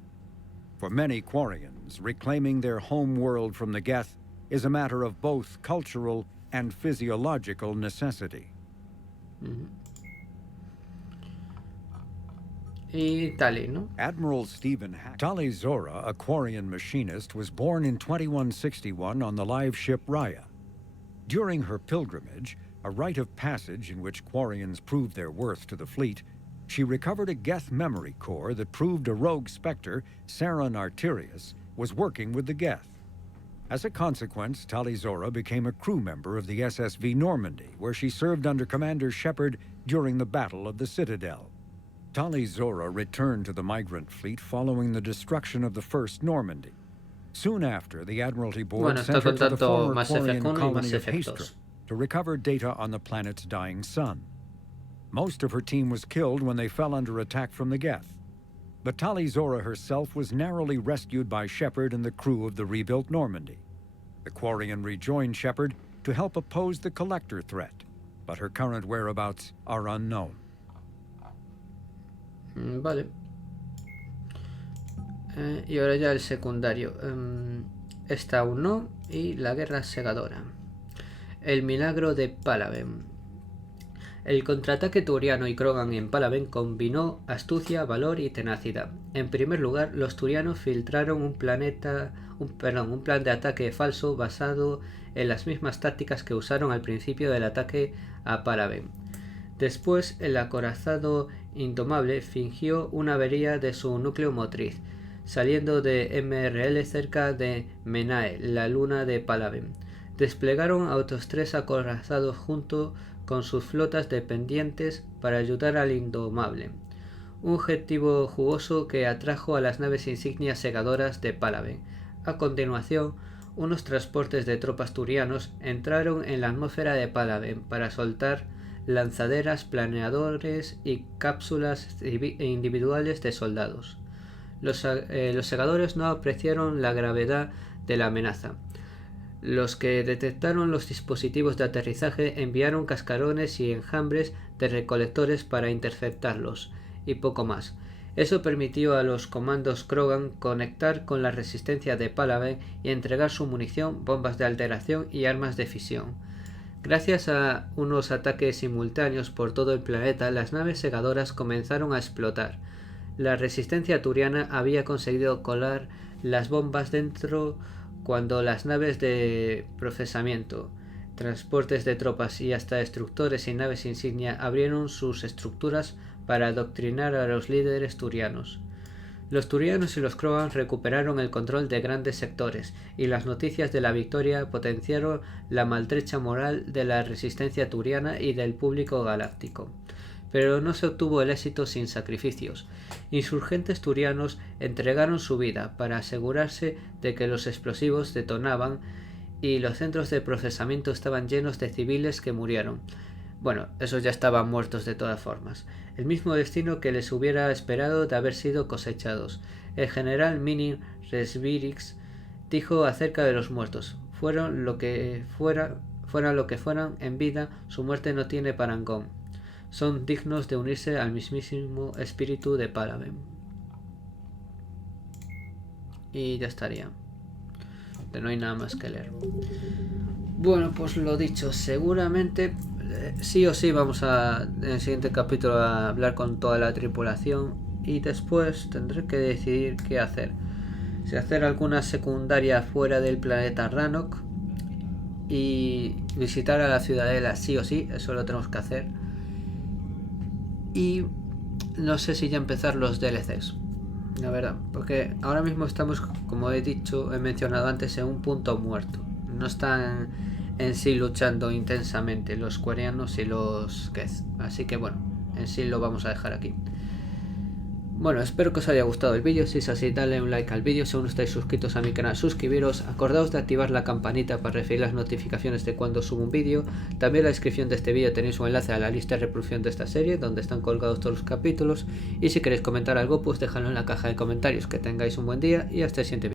For many Quarians, reclaiming their home world from the Geth is a matter of both cultural and physiological necessity. Y Tali, ¿no? Admiral Stephen Tali Zora, a Quarian machinist, was born in 2161 on the live ship Raya. During her pilgrimage, a rite of passage in which Quarians proved their worth to the fleet, she recovered a Geth memory core that proved a rogue spectre, Saron Arterius, was working with the Geth. As a consequence, Tali Zora became a crew member of the SSV Normandy, where she served under Commander Shepard during the Battle of the Citadel. Tali Zora returned to the migrant fleet following the destruction of the First Normandy. Soon after, the Admiralty Board sent her to the former Quarian colony of Hastra to recover data on the planet's dying sun. Most of her team was killed when they fell under attack from the Geth. But Tali Zora herself was narrowly rescued by Shepard and the crew of the rebuilt Normandy. The Quarian rejoined Shepard to help oppose the Collector threat, but her current whereabouts are unknown. Vale. Y ahora ya el secundario. Esta aún no. Y la guerra segadora. El milagro de Palaven. El contraataque turiano y Krogan en Palaven combinó astucia, valor y tenacidad. En primer lugar, los turianos filtraron un plan de ataque falso basado en las mismas tácticas que usaron al principio del ataque a Palaven. Después, el acorazado indomable fingió una avería de su núcleo motriz, saliendo de MRL cerca de Menae, la luna de Palaven. Desplegaron a otros 3 acorazados junto con sus flotas dependientes para ayudar al indomable. Un objetivo jugoso que atrajo a las naves insignias segadoras de Palaven. A continuación, unos transportes de tropas turianos entraron en la atmósfera de Palaven para soltar lanzaderas, planeadores y cápsulas individuales de soldados. Los segadores no apreciaron la gravedad de la amenaza. Los que detectaron los dispositivos de aterrizaje enviaron cascarones y enjambres de recolectores para interceptarlos, y poco más. Eso permitió a los comandos Krogan conectar con la resistencia de Palaven y entregar su munición, bombas de alteración y armas de fisión. Gracias a unos ataques simultáneos por todo el planeta, las naves segadoras comenzaron a explotar. La resistencia turiana había conseguido colar las bombas dentro cuando las naves de procesamiento, transportes de tropas y hasta destructores y naves insignia abrieron sus estructuras para adoctrinar a los líderes turianos. Los turianos y los Krogan recuperaron el control de grandes sectores, y las noticias de la victoria potenciaron la maltrecha moral de la resistencia turiana y del público galáctico. Pero no se obtuvo el éxito sin sacrificios. Insurgentes turianos entregaron su vida para asegurarse de que los explosivos detonaban y los centros de procesamiento estaban llenos de civiles que murieron. Bueno, esos ya estaban muertos de todas formas. El mismo destino que les hubiera esperado de haber sido cosechados. El general Minin Resvirix dijo acerca de los muertos: fueran lo que fueran en vida, su muerte no tiene parangón. Son dignos de unirse al mismísimo espíritu de Palaven. Y ya estaría. No hay nada más que leer. Bueno, pues lo dicho, seguramente sí o sí vamos en el siguiente capítulo a hablar con toda la tripulación y después tendré que decidir qué hacer. Si hacer alguna secundaria fuera del planeta Rannoch y visitar a la ciudadela sí o sí, eso lo tenemos que hacer. Y no sé si ya empezar los DLCs, la verdad, porque ahora mismo estamos, como he mencionado antes, en un punto muerto. No están en sí luchando intensamente los Quarianos y los Geth, así que bueno, en sí lo vamos a dejar aquí. Bueno, espero que os haya gustado el vídeo. Si es así, dale un like al vídeo. Si aún no estáis suscritos a mi canal, suscribiros. Acordaos de activar la campanita para recibir las notificaciones de cuando subo un vídeo. También en la descripción de este vídeo tenéis un enlace a la lista de reproducción de esta serie, donde están colgados todos los capítulos. Y si queréis comentar algo, pues dejadlo en la caja de comentarios. Que tengáis un buen día y hasta el siguiente vídeo.